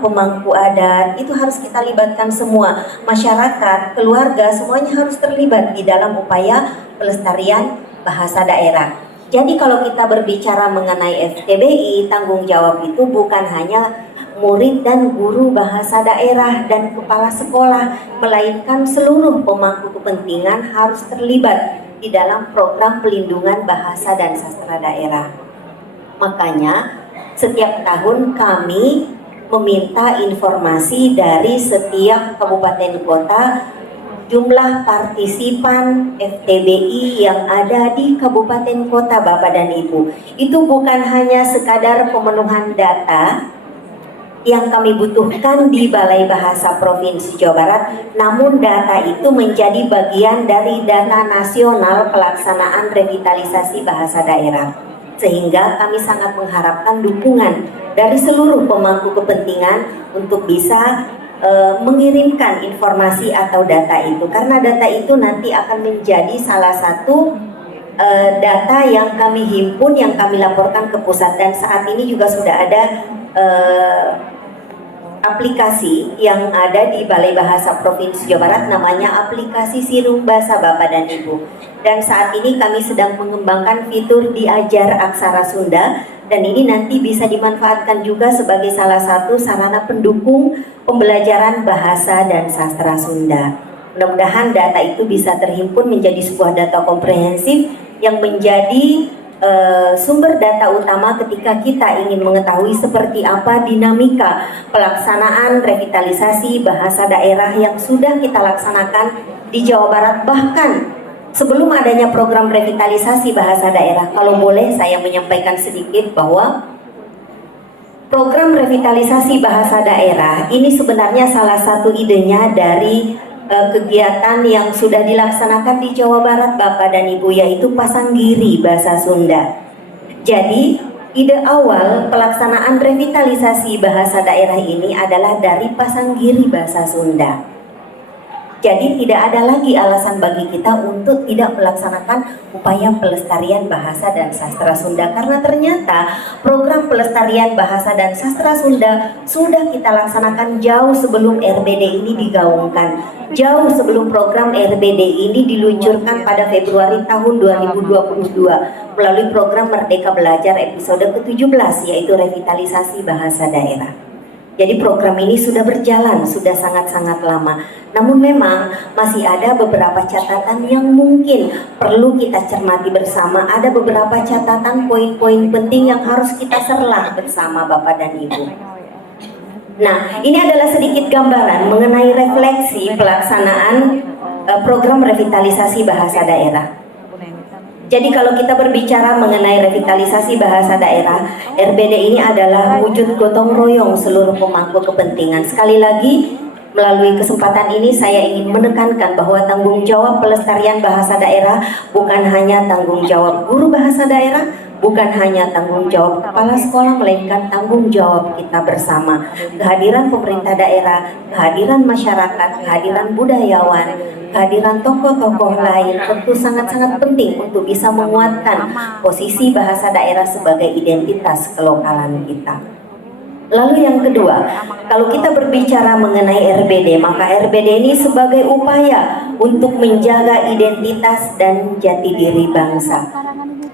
pemangku adat itu harus kita libatkan semua, masyarakat, keluarga, semuanya harus terlibat di dalam upaya pelestarian bahasa daerah. Jadi kalau kita berbicara mengenai FTBI, tanggung jawab itu bukan hanya murid dan guru bahasa daerah dan kepala sekolah, melainkan seluruh pemangku kepentingan harus terlibat di dalam program pelindungan bahasa dan sastra daerah. Makanya setiap tahun kami meminta informasi dari setiap kabupaten kota jumlah partisipan FTBI yang ada di kabupaten kota Bapak dan Ibu. Itu bukan hanya sekadar pemenuhan data yang kami butuhkan di Balai Bahasa Provinsi Jawa Barat, namun data itu menjadi bagian dari data nasional pelaksanaan revitalisasi bahasa daerah. Sehingga kami sangat mengharapkan dukungan dari seluruh pemangku kepentingan untuk bisa mengirimkan informasi atau data itu, karena data itu nanti akan menjadi salah satu data yang kami himpun, yang kami laporkan ke pusat. Dan saat ini juga sudah ada aplikasi yang ada di Balai Bahasa Provinsi Jawa Barat, namanya aplikasi Sirung Bahasa Bapak dan Ibu. Dan saat ini kami sedang mengembangkan fitur diajar aksara Sunda, dan ini nanti bisa dimanfaatkan juga sebagai salah satu sarana pendukung pembelajaran bahasa dan sastra Sunda. Mudah-mudahan data itu bisa terhimpun menjadi sebuah data komprehensif yang menjadi sumber data utama ketika kita ingin mengetahui seperti apa dinamika pelaksanaan revitalisasi bahasa daerah yang sudah kita laksanakan di Jawa Barat. Bahkan sebelum adanya program revitalisasi bahasa daerah, kalau boleh saya menyampaikan sedikit bahwa program revitalisasi bahasa daerah ini sebenarnya salah satu idenya dari kegiatan yang sudah dilaksanakan di Jawa Barat Bapak dan Ibu, yaitu Pasanggiri Bahasa Sunda. Jadi ide awal pelaksanaan revitalisasi bahasa daerah ini adalah dari Pasanggiri Bahasa Sunda. Jadi tidak ada lagi alasan bagi kita untuk tidak melaksanakan upaya pelestarian bahasa dan sastra Sunda, karena ternyata program pelestarian bahasa dan sastra Sunda sudah kita laksanakan jauh sebelum RBD ini digaungkan, jauh sebelum program RBD ini diluncurkan pada Februari tahun 2022 melalui program Merdeka Belajar episode ke-17, yaitu revitalisasi bahasa daerah. Jadi program ini sudah berjalan, sudah sangat-sangat lama. Namun memang masih ada beberapa catatan yang mungkin perlu kita cermati bersama. Ada beberapa catatan poin-poin penting yang harus kita serlah bersama Bapak dan Ibu. Nah, ini adalah sedikit gambaran mengenai refleksi pelaksanaan program revitalisasi bahasa daerah. Jadi kalau kita berbicara mengenai revitalisasi bahasa daerah, RBD ini adalah wujud gotong royong seluruh pemangku kepentingan. Sekali lagi, melalui kesempatan ini saya ingin menekankan bahwa tanggung jawab pelestarian bahasa daerah bukan hanya tanggung jawab guru bahasa daerah, bukan hanya tanggung jawab kepala sekolah, melainkan tanggung jawab kita bersama. Kehadiran pemerintah daerah, kehadiran masyarakat, kehadiran budayawan, kehadiran tokoh-tokoh lain tentu sangat-sangat penting untuk bisa menguatkan posisi bahasa daerah sebagai identitas kelokalan kita. Lalu yang kedua, kalau kita berbicara mengenai RBD, maka RBD ini sebagai upaya untuk menjaga identitas dan jati diri bangsa.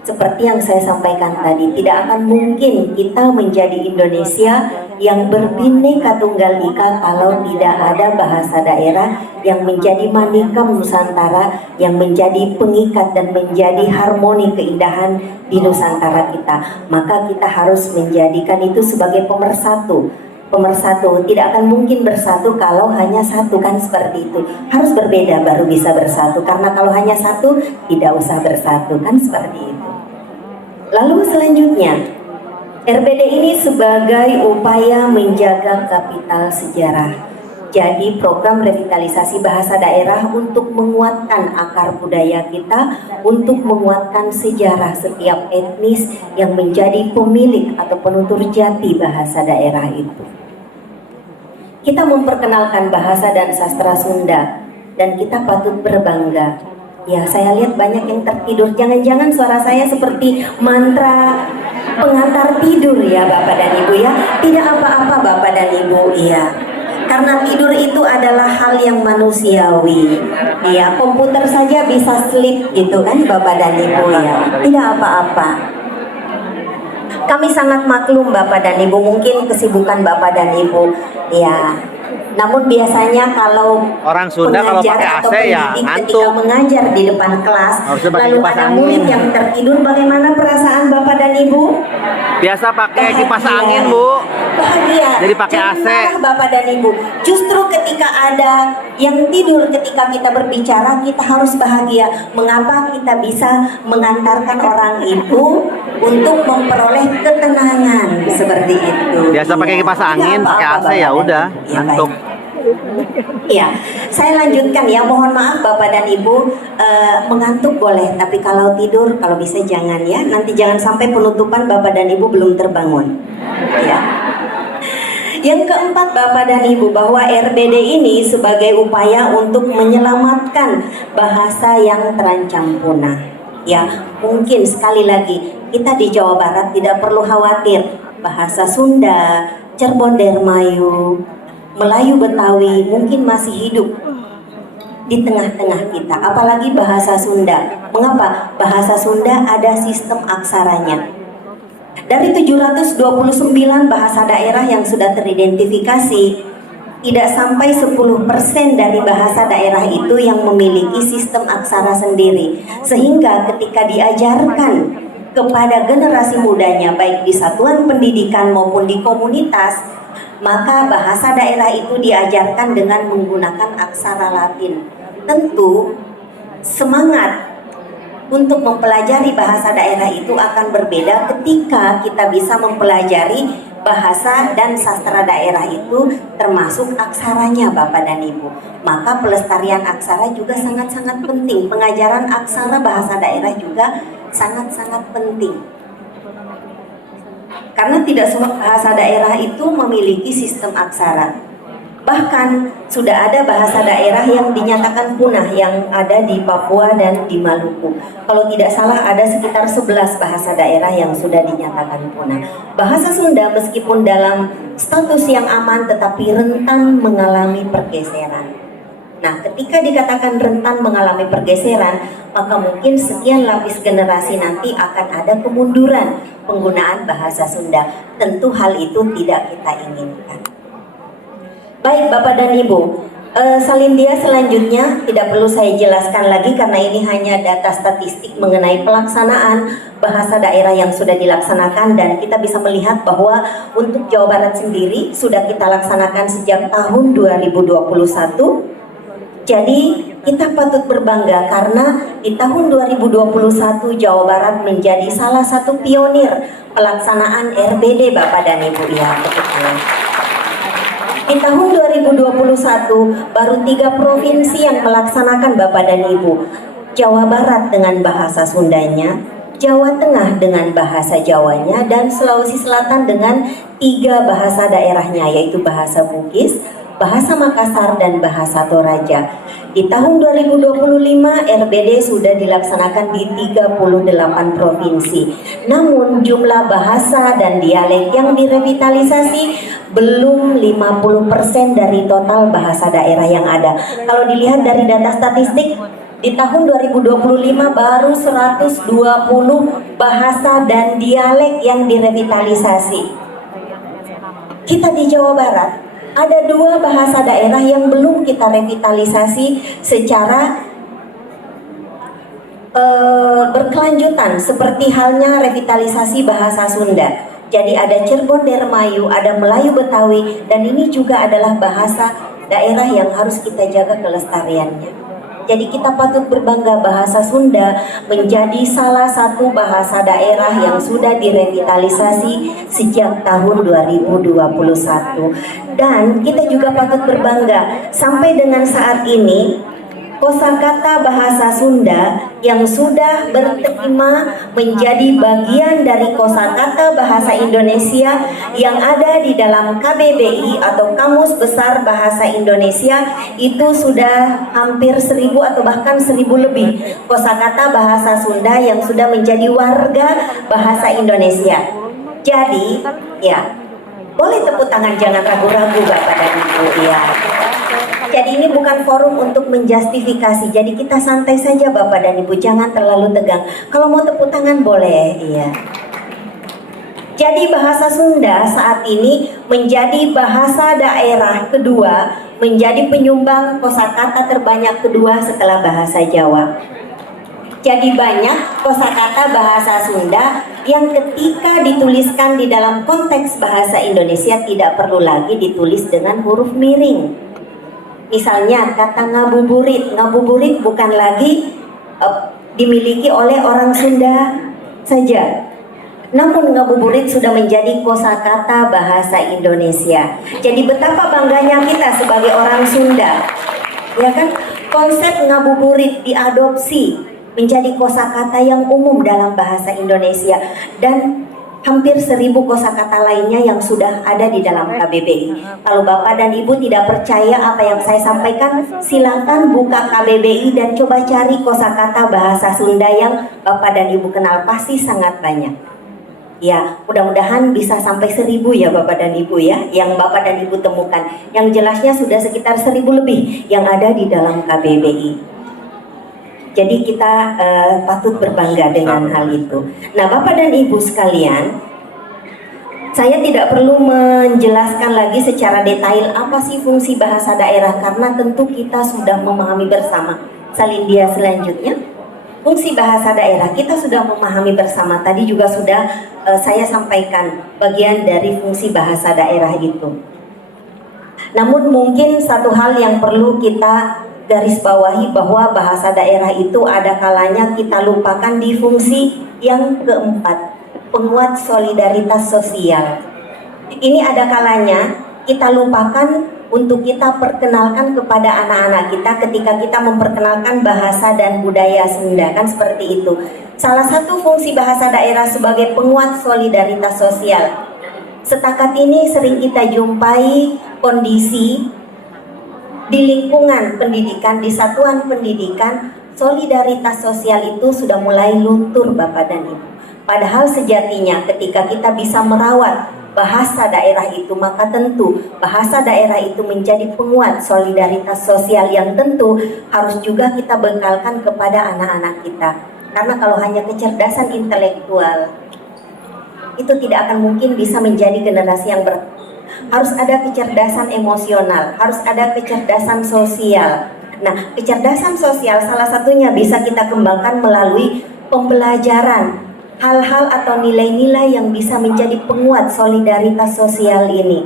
Seperti yang saya sampaikan tadi, tidak akan mungkin kita menjadi Indonesia yang berbineka tunggal ika kalau tidak ada bahasa daerah yang menjadi manikam Nusantara, yang menjadi pengikat dan menjadi harmoni keindahan di Nusantara kita. Maka kita harus menjadikan itu sebagai pemersatu. Pemersatu tidak akan mungkin bersatu kalau hanya satu, kan seperti itu. Harus berbeda baru bisa bersatu, karena kalau hanya satu tidak usah bersatu, kan seperti itu. Lalu selanjutnya, RBD ini sebagai upaya menjaga kapital sejarah. Jadi program revitalisasi bahasa daerah untuk menguatkan akar budaya kita, untuk menguatkan sejarah setiap etnis yang menjadi pemilik atau penutur jati bahasa daerah itu. Kita memperkenalkan bahasa dan sastra Sunda, dan kita patut berbangga. Ya, saya lihat banyak yang tertidur. Jangan-jangan suara saya seperti mantra pengantar tidur ya Bapak dan Ibu ya. Tidak apa-apa Bapak dan Ibu ya. Karena tidur itu adalah hal yang manusiawi. Ya, komputer saja bisa sleep gitu kan Bapak dan Ibu ya. Tidak apa-apa. Kami sangat maklum Bapak dan Ibu, mungkin kesibukan Bapak dan Ibu ya. Namun biasanya kalau Orang Sunda kalau pengajar pakai atau AC ya pendidik ketika ngantuk. mengajar di depan kelas, Harusnya pakai lalu kipas ada angin. murid yang tertidur, bagaimana perasaan Bapak dan Ibu? Biasa pakai kipas Bahagia. angin, Bu. Bahagia. Jadi pakai Jangan AC. marah Bapak dan Ibu. Justru ketika ada yang tidur ketika kita berbicara, kita harus bahagia. Mengapa kita bisa mengantarkan orang itu untuk memperoleh ketenangan seperti itu? Biasa pakai kipas Tidak angin, pakai apa-apa, AC ya Bapak udah, dan Ibu. Ya, ngantuk. baik. Ya, saya lanjutkan ya. Mohon maaf Bapak dan Ibu, mengantuk boleh, tapi kalau tidur kalau bisa jangan ya. Nanti jangan sampai penutupan Bapak dan Ibu belum terbangun. Ya. Yang keempat Bapak dan Ibu, bahwa RBD ini sebagai upaya untuk menyelamatkan bahasa yang terancam punah. Ya, mungkin sekali lagi kita di Jawa Barat tidak perlu khawatir. Bahasa Sunda, Cirebon Dermayu, Melayu Betawi mungkin masih hidup di tengah-tengah kita, apalagi bahasa Sunda. Mengapa? Bahasa Sunda ada sistem aksaranya. Dari 729 bahasa daerah yang sudah teridentifikasi, tidak sampai 10% dari bahasa daerah itu yang memiliki sistem aksara sendiri. Sehingga ketika diajarkan kepada generasi mudanya, baik di satuan pendidikan maupun di komunitas, maka bahasa daerah itu diajarkan dengan menggunakan aksara Latin. Tentu semangat untuk mempelajari bahasa daerah itu akan berbeda ketika kita bisa mempelajari bahasa dan sastra daerah itu termasuk aksaranya Bapak dan Ibu. Maka pelestarian aksara juga sangat-sangat penting. Pengajaran aksara bahasa daerah juga sangat-sangat penting. Karena tidak semua bahasa daerah itu memiliki sistem aksara. Bahkan sudah ada bahasa daerah yang dinyatakan punah yang ada di Papua dan di Maluku. Kalau tidak salah ada sekitar 11 bahasa daerah yang sudah dinyatakan punah. Bahasa Sunda meskipun dalam status yang aman tetapi rentan mengalami pergeseran. Nah, ketika dikatakan rentan mengalami pergeseran, maka mungkin sekian lapis generasi nanti akan ada kemunduran penggunaan bahasa Sunda. Tentu hal itu tidak kita inginkan. Baik Bapak dan Ibu, Salindia selanjutnya tidak perlu saya jelaskan lagi karena ini hanya data statistik mengenai pelaksanaan bahasa daerah yang sudah dilaksanakan, dan kita bisa melihat bahwa untuk Jawa Barat sendiri sudah kita laksanakan sejak tahun 2021. Jadi kita patut berbangga karena di tahun 2021 Jawa Barat menjadi salah satu pionir pelaksanaan RBD Bapak dan Ibu ya. Betul. Di tahun 2021 baru 3 provinsi yang melaksanakan Bapak dan Ibu. Jawa Barat dengan bahasa Sundanya, Jawa Tengah dengan bahasa Jawanya, dan Sulawesi Selatan dengan 3 bahasa daerahnya, yaitu bahasa Bugis, bahasa Makassar, dan bahasa Toraja. Di tahun 2025 RBD sudah dilaksanakan di 38 provinsi. Namun jumlah bahasa dan dialek yang direvitalisasi belum 50% dari total bahasa daerah yang ada. Kalau dilihat dari data statistik, di tahun 2025 baru 120 bahasa dan dialek yang direvitalisasi. Kita di Jawa Barat ada 2 bahasa daerah yang belum kita revitalisasi secara berkelanjutan, seperti halnya revitalisasi bahasa Sunda. Jadi ada Cirebon Dermayu, ada Melayu Betawi, dan ini juga adalah bahasa daerah yang harus kita jaga kelestariannya. Jadi kita patut berbangga bahasa Sunda menjadi salah satu bahasa daerah yang sudah direvitalisasi sejak tahun 2021. Dan kita juga patut berbangga sampai dengan saat ini kosakata bahasa Sunda yang sudah berterima menjadi bagian dari kosakata bahasa Indonesia yang ada di dalam KBBI atau Kamus Besar Bahasa Indonesia itu sudah hampir 1000 atau bahkan 1000 lebih kosakata bahasa Sunda yang sudah menjadi warga bahasa Indonesia. Jadi, ya, boleh tepuk tangan, jangan ragu-ragu Bapak dan Ibu, ya. Jadi ini bukan forum untuk menjustifikasi. Jadi kita santai saja Bapak dan Ibu, jangan terlalu tegang. Kalau mau tepuk tangan boleh, iya. Jadi bahasa Sunda saat ini menjadi bahasa daerah kedua, menjadi penyumbang kosakata terbanyak kedua setelah bahasa Jawa. Jadi banyak kosakata bahasa Sunda yang ketika dituliskan di dalam konteks bahasa Indonesia tidak perlu lagi ditulis dengan huruf miring. Misalnya kata ngabuburit, ngabuburit bukan lagi dimiliki oleh orang Sunda saja. Namun ngabuburit sudah menjadi kosakata bahasa Indonesia. Jadi betapa bangganya kita sebagai orang Sunda. Ya kan? Konsep ngabuburit diadopsi menjadi kosakata yang umum dalam bahasa Indonesia dan hampir 1000 kosakata lainnya yang sudah ada di dalam KBBI. Kalau Bapak dan Ibu tidak percaya apa yang saya sampaikan, silakan buka KBBI dan coba cari kosakata bahasa Sunda yang Bapak dan Ibu kenal, pasti sangat banyak. Ya, mudah-mudahan bisa sampai 1000 ya Bapak dan Ibu ya, yang Bapak dan Ibu temukan. Yang jelasnya sudah sekitar 1000 lebih yang ada di dalam KBBI. Jadi kita patut berbangga dengan hal itu. Nah Bapak dan Ibu sekalian, saya tidak perlu menjelaskan lagi secara detail apa sih fungsi bahasa daerah, karena tentu kita sudah memahami bersama. Salindia selanjutnya, fungsi bahasa daerah kita sudah memahami bersama. Tadi juga sudah saya sampaikan bagian dari fungsi bahasa daerah itu. Namun mungkin satu hal yang perlu kita garis bawahi bahwa bahasa daerah itu ada kalanya kita lupakan di fungsi yang keempat, penguat solidaritas sosial. Ini ada kalanya kita lupakan untuk kita perkenalkan kepada anak-anak kita ketika kita memperkenalkan bahasa dan budaya Sunda, kan seperti itu. Salah satu fungsi bahasa daerah sebagai penguat solidaritas sosial. Setakat ini sering kita jumpai kondisi di lingkungan pendidikan, di satuan pendidikan, solidaritas sosial itu sudah mulai luntur Bapak dan Ibu. Padahal sejatinya ketika kita bisa merawat bahasa daerah itu, maka tentu bahasa daerah itu menjadi penguat solidaritas sosial yang tentu harus juga kita bekalkan kepada anak-anak kita. Karena kalau hanya kecerdasan intelektual, itu tidak akan mungkin bisa menjadi generasi yang harus ada kecerdasan emosional, harus ada kecerdasan sosial. Nah, kecerdasan sosial salah satunya bisa kita kembangkan melalui pembelajaran hal-hal atau nilai-nilai yang bisa menjadi penguat solidaritas sosial ini.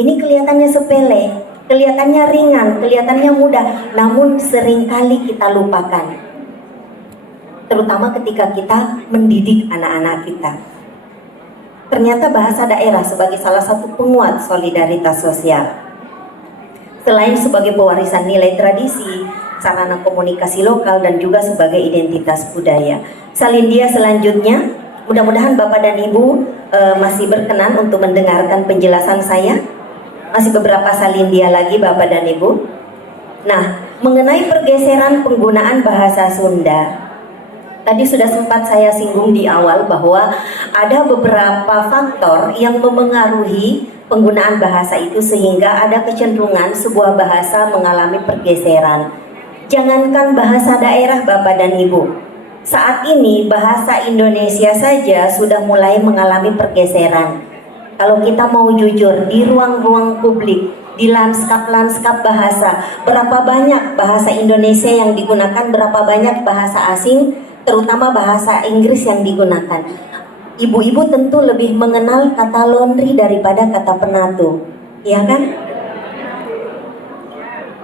Ini kelihatannya sepele, kelihatannya ringan, kelihatannya mudah, namun seringkali kita lupakan. Terutama ketika kita mendidik anak-anak kita. Ternyata bahasa daerah sebagai salah satu penguat solidaritas sosial. Selain sebagai pewarisan nilai tradisi, sarana komunikasi lokal, dan juga sebagai identitas budaya. Salindia selanjutnya, mudah-mudahan Bapak dan Ibu masih berkenan untuk mendengarkan penjelasan saya. Masih beberapa salindia lagi Bapak dan Ibu. Nah, mengenai pergeseran penggunaan bahasa Sunda, tadi sudah sempat saya singgung di awal bahwa ada beberapa faktor yang memengaruhi penggunaan bahasa itu sehingga ada kecenderungan sebuah bahasa mengalami pergeseran. Jangankan bahasa daerah Bapak dan Ibu, saat ini bahasa Indonesia saja sudah mulai mengalami pergeseran. Kalau kita mau jujur, di ruang-ruang publik, di lanskap-lanskap bahasa, berapa banyak bahasa Indonesia yang digunakan, berapa banyak bahasa asing, terutama bahasa Inggris yang digunakan. Ibu-ibu tentu lebih mengenal kata laundry daripada kata penatu, ya kan?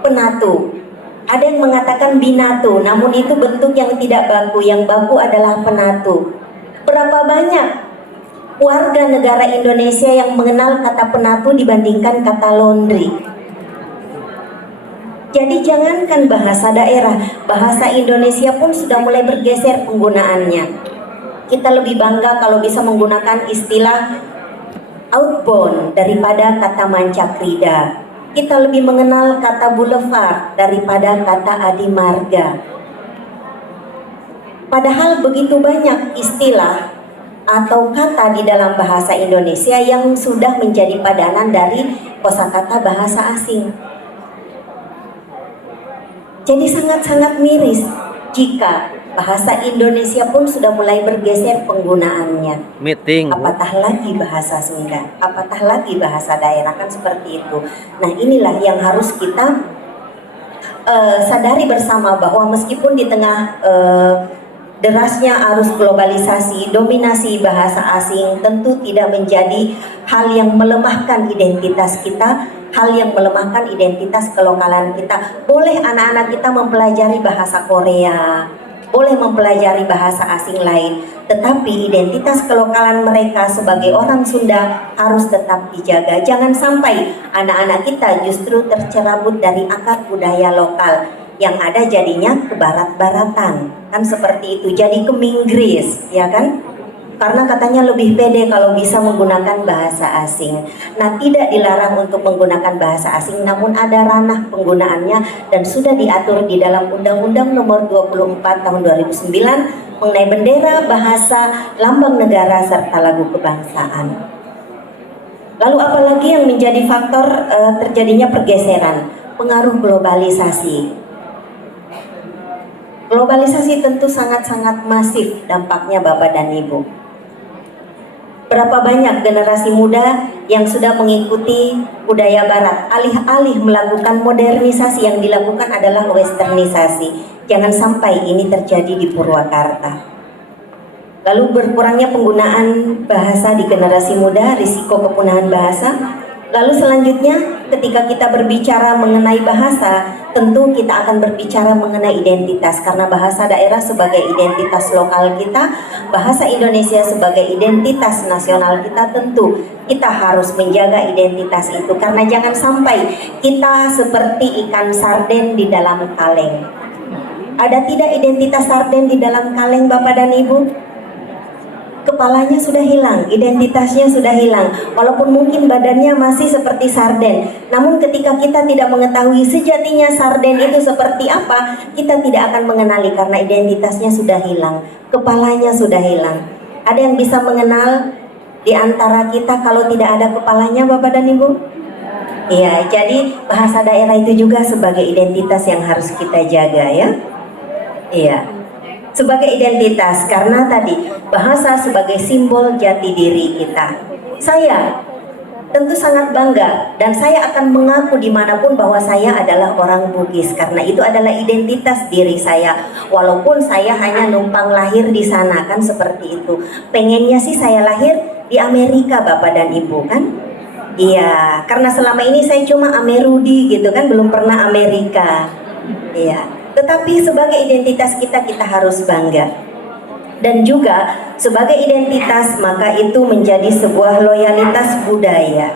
Penatu. Ada yang mengatakan binatu, namun itu bentuk yang tidak baku. Yang baku adalah penatu. Berapa banyak warga negara Indonesia yang mengenal kata penatu dibandingkan kata laundry? Jadi jangankan bahasa daerah, bahasa Indonesia pun sudah mulai bergeser penggunaannya. Kita lebih bangga kalau bisa menggunakan istilah outbound daripada kata mancakrida. Kita lebih mengenal kata boulevard daripada kata adimarga. Padahal begitu banyak istilah atau kata di dalam bahasa Indonesia yang sudah menjadi padanan dari kosakata bahasa asing. Jadi sangat-sangat miris jika bahasa Indonesia pun sudah mulai bergeser penggunaannya. Meeting. Apatah lagi bahasa Sunda, apatah lagi bahasa daerah, kan seperti itu. Nah, inilah yang harus kita sadari bersama, bahwa meskipun di tengah derasnya arus globalisasi, dominasi bahasa asing tentu tidak menjadi hal yang melemahkan identitas kita, hal yang melemahkan identitas kelokalan kita. Boleh anak-anak kita mempelajari bahasa Korea, boleh mempelajari bahasa asing lain, tetapi identitas kelokalan mereka sebagai orang Sunda harus tetap dijaga. Jangan sampai anak-anak kita justru tercerabut dari akar budaya lokal, yang ada jadinya ke barat-baratan, kan seperti itu, jadi ke Inggris, ya kan? Karena katanya lebih pede kalau bisa menggunakan bahasa asing. Nah, tidak dilarang untuk menggunakan bahasa asing, namun ada ranah penggunaannya dan sudah diatur di dalam Undang-Undang Nomor 24 Tahun 2009 mengenai bendera, bahasa, lambang negara serta lagu kebangsaan. Lalu apalagi yang menjadi faktor terjadinya pergeseran? Pengaruh globalisasi. Globalisasi tentu sangat-sangat masif dampaknya Bapak dan Ibu. Berapa banyak generasi muda yang sudah mengikuti budaya barat, alih-alih melakukan modernisasi, yang dilakukan adalah westernisasi. Jangan sampai ini terjadi di Purwakarta. Lalu berkurangnya penggunaan bahasa di generasi muda, risiko kepunahan bahasa. Lalu selanjutnya, ketika kita berbicara mengenai bahasa, tentu kita akan berbicara mengenai identitas, karena bahasa daerah sebagai identitas lokal kita, bahasa Indonesia sebagai identitas nasional kita, tentu kita harus menjaga identitas itu, karena jangan sampai kita seperti ikan sarden di dalam kaleng. Ada tidak identitas sarden di dalam kaleng Bapak dan Ibu? Kepalanya sudah hilang, identitasnya sudah hilang, walaupun mungkin badannya masih seperti sarden. Namun ketika kita tidak mengetahui sejatinya sarden itu seperti apa, kita tidak akan mengenali karena identitasnya sudah hilang, kepalanya sudah hilang. Ada yang bisa mengenal di antara kita kalau tidak ada kepalanya Bapak dan Ibu? Iya, jadi bahasa daerah itu juga sebagai identitas yang harus kita jaga, ya. Iya, sebagai identitas, karena tadi bahasa sebagai simbol jati diri kita. Saya tentu sangat bangga dan saya akan mengaku dimanapun bahwa saya adalah orang Bugis, karena itu adalah identitas diri saya. Walaupun saya hanya numpang lahir di sana, kan seperti itu. Pengennya sih saya lahir di Amerika Bapak dan Ibu, kan? Iya, karena selama ini saya cuma Amerudi gitu kan, belum pernah Amerika. Iya. Tetapi sebagai identitas kita harus bangga. Dan juga sebagai identitas maka itu menjadi sebuah loyalitas budaya.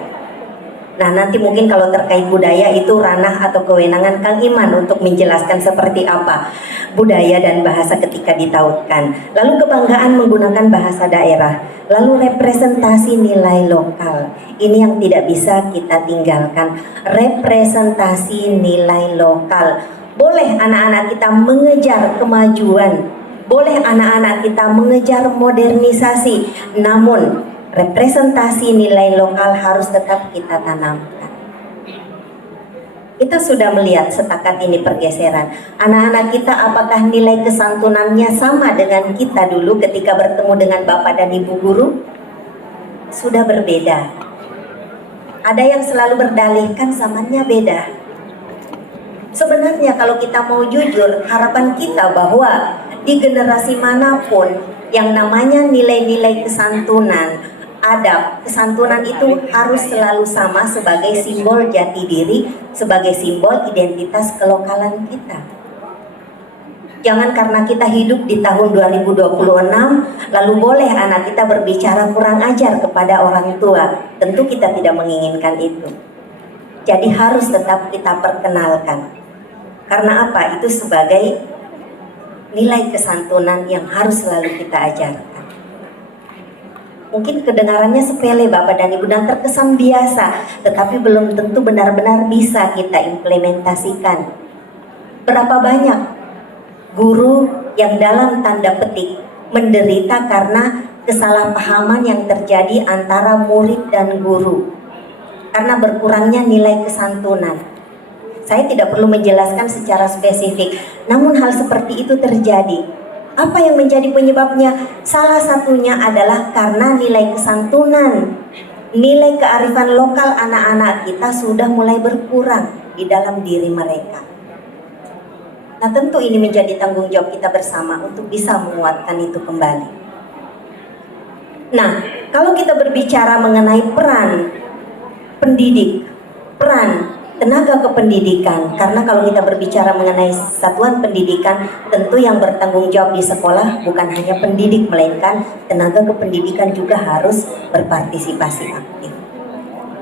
Nah, nanti mungkin kalau terkait budaya itu ranah atau kewenangan Kang Iman untuk menjelaskan seperti apa budaya dan bahasa ketika ditautkan. Lalu kebanggaan menggunakan bahasa daerah. Lalu representasi nilai lokal. Ini yang tidak bisa kita tinggalkan. Representasi nilai lokal. Boleh anak-anak kita mengejar kemajuan, boleh anak-anak kita mengejar modernisasi, namun representasi nilai lokal harus tetap kita tanamkan. Kita sudah melihat setakat ini pergeseran. Anak-anak kita apakah nilai kesantunannya sama dengan kita dulu ketika bertemu dengan Bapak dan Ibu guru? Sudah berbeda. Ada yang selalu berdalihkan zamannya beda. Sebenarnya kalau kita mau jujur, harapan kita bahwa di generasi manapun yang namanya nilai-nilai kesantunan, adab, kesantunan itu harus selalu sama sebagai simbol jati diri, sebagai simbol identitas kelokalan kita. Jangan karena kita hidup di tahun 2026, lalu boleh anak kita berbicara kurang ajar kepada orang tua. Tentu kita tidak menginginkan itu. Jadi harus tetap kita perkenalkan. Karena apa? Itu sebagai nilai kesantunan yang harus selalu kita ajarkan. Mungkin kedengarannya sepele Bapak dan Ibu dan terkesan biasa, tetapi belum tentu benar-benar bisa kita implementasikan. Berapa banyak guru yang dalam tanda petik menderita karena kesalahpahaman yang terjadi antara murid dan guru karena berkurangnya nilai kesantunan. Saya tidak perlu menjelaskan secara spesifik, namun hal seperti itu terjadi. Apa yang menjadi penyebabnya? Salah satunya adalah karena nilai kesantunan, nilai kearifan lokal anak-anak kita sudah mulai berkurang di dalam diri mereka. Nah, tentu ini menjadi tanggung jawab kita bersama untuk bisa menguatkan itu kembali. Nah, kalau kita berbicara mengenai peran pendidik, peran tenaga kependidikan, karena kalau kita berbicara mengenai satuan pendidikan, tentu yang bertanggung jawab di sekolah bukan hanya pendidik, melainkan tenaga kependidikan juga harus berpartisipasi aktif.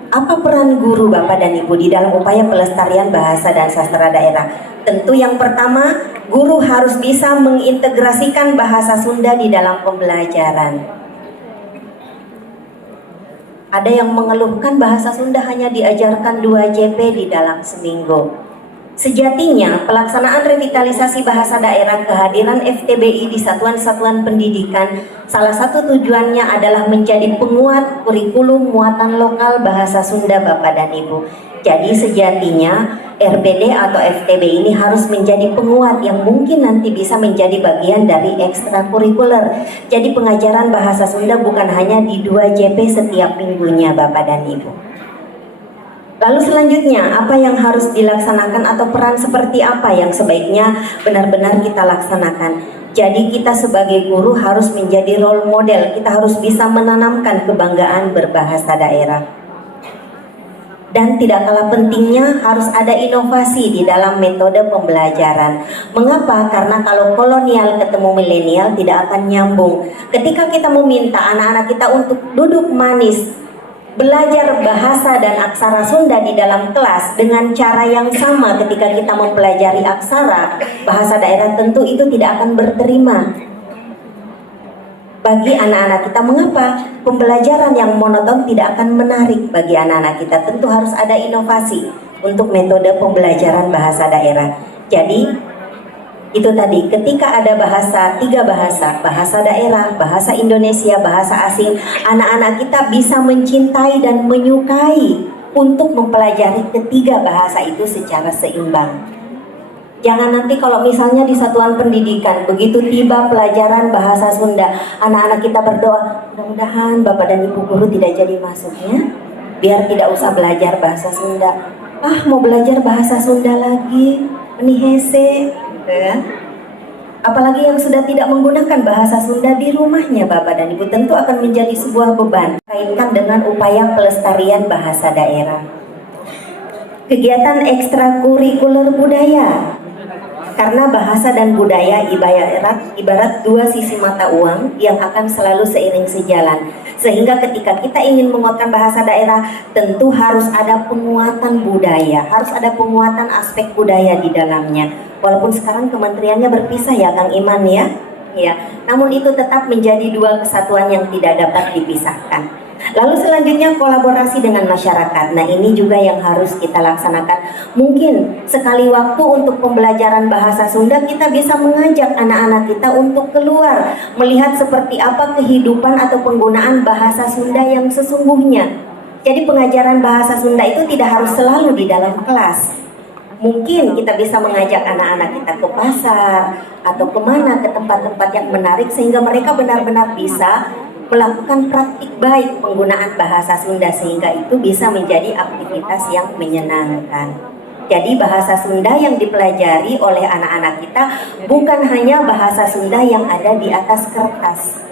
Apa peran guru Bapak dan Ibu di dalam upaya pelestarian bahasa dan sastra daerah? Tentu yang pertama, guru harus bisa mengintegrasikan bahasa Sunda di dalam pembelajaran. Ada yang mengeluhkan bahasa Sunda hanya diajarkan 2 JP di dalam seminggu. Sejatinya, pelaksanaan revitalisasi bahasa daerah, kehadiran FTBI di satuan-satuan pendidikan, salah satu tujuannya adalah menjadi penguat kurikulum muatan lokal bahasa Sunda Bapak dan Ibu. Jadi sejatinya RBD atau FTB ini harus menjadi penguat yang mungkin nanti bisa menjadi bagian dari ekstrakurikuler. Jadi pengajaran bahasa Sunda bukan hanya di 2 JP setiap minggunya Bapak dan Ibu. Lalu selanjutnya, apa yang harus dilaksanakan atau peran seperti apa yang sebaiknya benar-benar kita laksanakan? Jadi kita sebagai guru harus menjadi role model, kita harus bisa menanamkan kebanggaan berbahasa daerah. Dan tidak kalah pentingnya harus ada inovasi di dalam metode pembelajaran. Mengapa? Karena kalau kolonial ketemu milenial tidak akan nyambung. Ketika kita meminta anak-anak kita untuk duduk manis, belajar bahasa dan aksara Sunda di dalam kelas dengan cara yang sama ketika kita mempelajari aksara bahasa daerah, tentu itu tidak akan berterima bagi anak-anak kita. Mengapa? Pembelajaran yang monoton tidak akan menarik bagi anak-anak kita. Tentu harus ada inovasi untuk metode pembelajaran bahasa daerah. Jadi itu tadi, ketika ada bahasa, 3 bahasa, bahasa daerah, bahasa Indonesia, bahasa asing, anak-anak kita bisa mencintai dan menyukai untuk mempelajari ketiga bahasa itu secara seimbang. Jangan nanti kalau misalnya di satuan pendidikan, begitu tiba pelajaran bahasa Sunda, anak-anak kita berdoa, mudah-mudahan Bapak dan Ibu guru tidak jadi masuknya, biar tidak usah belajar bahasa Sunda. Mau belajar bahasa Sunda lagi, ini hese. Ya. Apalagi yang sudah tidak menggunakan bahasa Sunda di rumahnya Bapak dan Ibu, tentu akan menjadi sebuah beban kaitkan dengan upaya pelestarian bahasa daerah. Kegiatan ekstrakurikuler budaya, karena bahasa dan budaya ibarat 2 sisi mata uang yang akan selalu seiring sejalan. Sehingga ketika kita ingin menguatkan bahasa daerah, tentu harus ada penguatan budaya, harus ada penguatan aspek budaya di dalamnya. Walaupun sekarang kementeriannya berpisah ya Kang Iman ya. Namun itu tetap menjadi 2 kesatuan yang tidak dapat dipisahkan. Lalu selanjutnya kolaborasi dengan masyarakat. Nah, ini juga yang harus kita laksanakan. Mungkin sekali waktu untuk pembelajaran bahasa Sunda kita bisa mengajak anak-anak kita untuk keluar, melihat seperti apa kehidupan atau penggunaan bahasa Sunda yang sesungguhnya. Jadi pengajaran bahasa Sunda itu tidak harus selalu di dalam kelas. Mungkin kita bisa mengajak anak-anak kita ke pasar atau kemana, ke tempat-tempat yang menarik sehingga mereka benar-benar bisa melakukan praktik baik penggunaan bahasa Sunda, sehingga itu bisa menjadi aktivitas yang menyenangkan. Jadi bahasa Sunda yang dipelajari oleh anak-anak kita bukan hanya bahasa Sunda yang ada di atas kertas,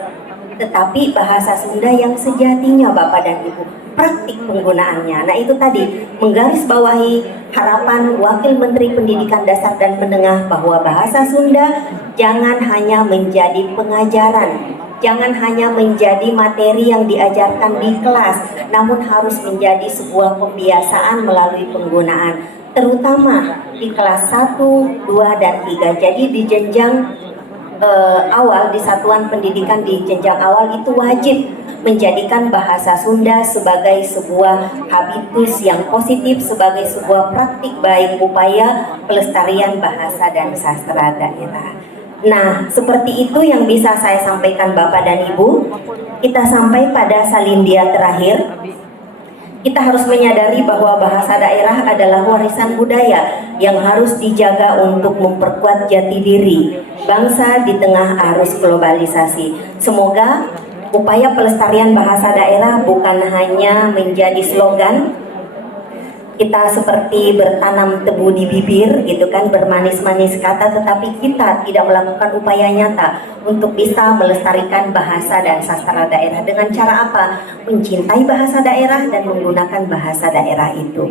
tetapi bahasa Sunda yang sejatinya Bapak dan Ibu, praktik penggunaannya. Nah, itu tadi menggarisbawahi harapan Wakil Menteri Pendidikan Dasar dan Menengah bahwa bahasa Sunda jangan hanya menjadi pengajaran, jangan hanya menjadi materi yang diajarkan di kelas, namun harus menjadi sebuah pembiasaan melalui penggunaan, terutama di kelas 1, 2, dan 3. Jadi di jenjang awal, di satuan pendidikan di jenjang awal itu wajib menjadikan bahasa Sunda sebagai sebuah habitus yang positif, sebagai sebuah praktik baik upaya pelestarian bahasa dan sastra daerah. Nah, seperti itu yang bisa saya sampaikan Bapak dan Ibu. Kita sampai pada salindia terakhir. Kita harus menyadari bahwa bahasa daerah adalah warisan budaya yang harus dijaga untuk memperkuat jati diri bangsa di tengah arus globalisasi. Semoga upaya pelestarian bahasa daerah bukan hanya menjadi slogan, kita seperti bertanam tebu di bibir gitu kan, bermanis-manis kata, tetapi kita tidak melakukan upaya nyata untuk bisa melestarikan bahasa dan sastra daerah. Dengan cara apa? Mencintai bahasa daerah dan menggunakan bahasa daerah itu.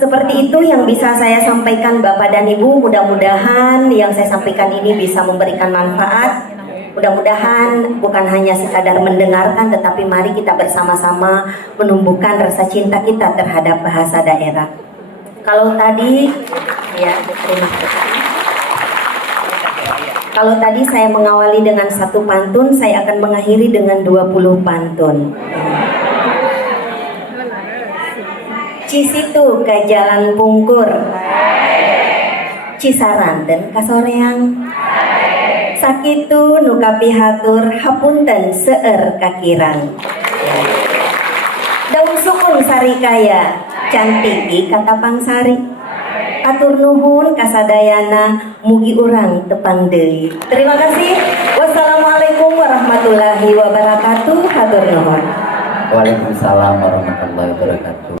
Seperti itu yang bisa saya sampaikan Bapak dan Ibu. Mudah-mudahan yang saya sampaikan ini bisa memberikan manfaat. Mudah-mudahan bukan hanya sekadar mendengarkan, tetapi mari kita bersama-sama menumbuhkan rasa cinta kita terhadap bahasa daerah. Kalau tadi, ya, terima kasih. Kalau tadi saya mengawali dengan 1 pantun, saya akan mengakhiri dengan 20 pantun. Cisitu ke jalan pungkur, Cisaranten kasoreang, sakitu nuka pihatur hapunten seueur kakirang. Daun sukun sarikaya cantiki kata pangsari. Atur nuhun kasadayana mugi urang tepang deui. Terima kasih. Wassalamualaikum warahmatullahi wabarakatuh. Hatur nuhun. Waalaikumsalam warahmatullahi wabarakatuh.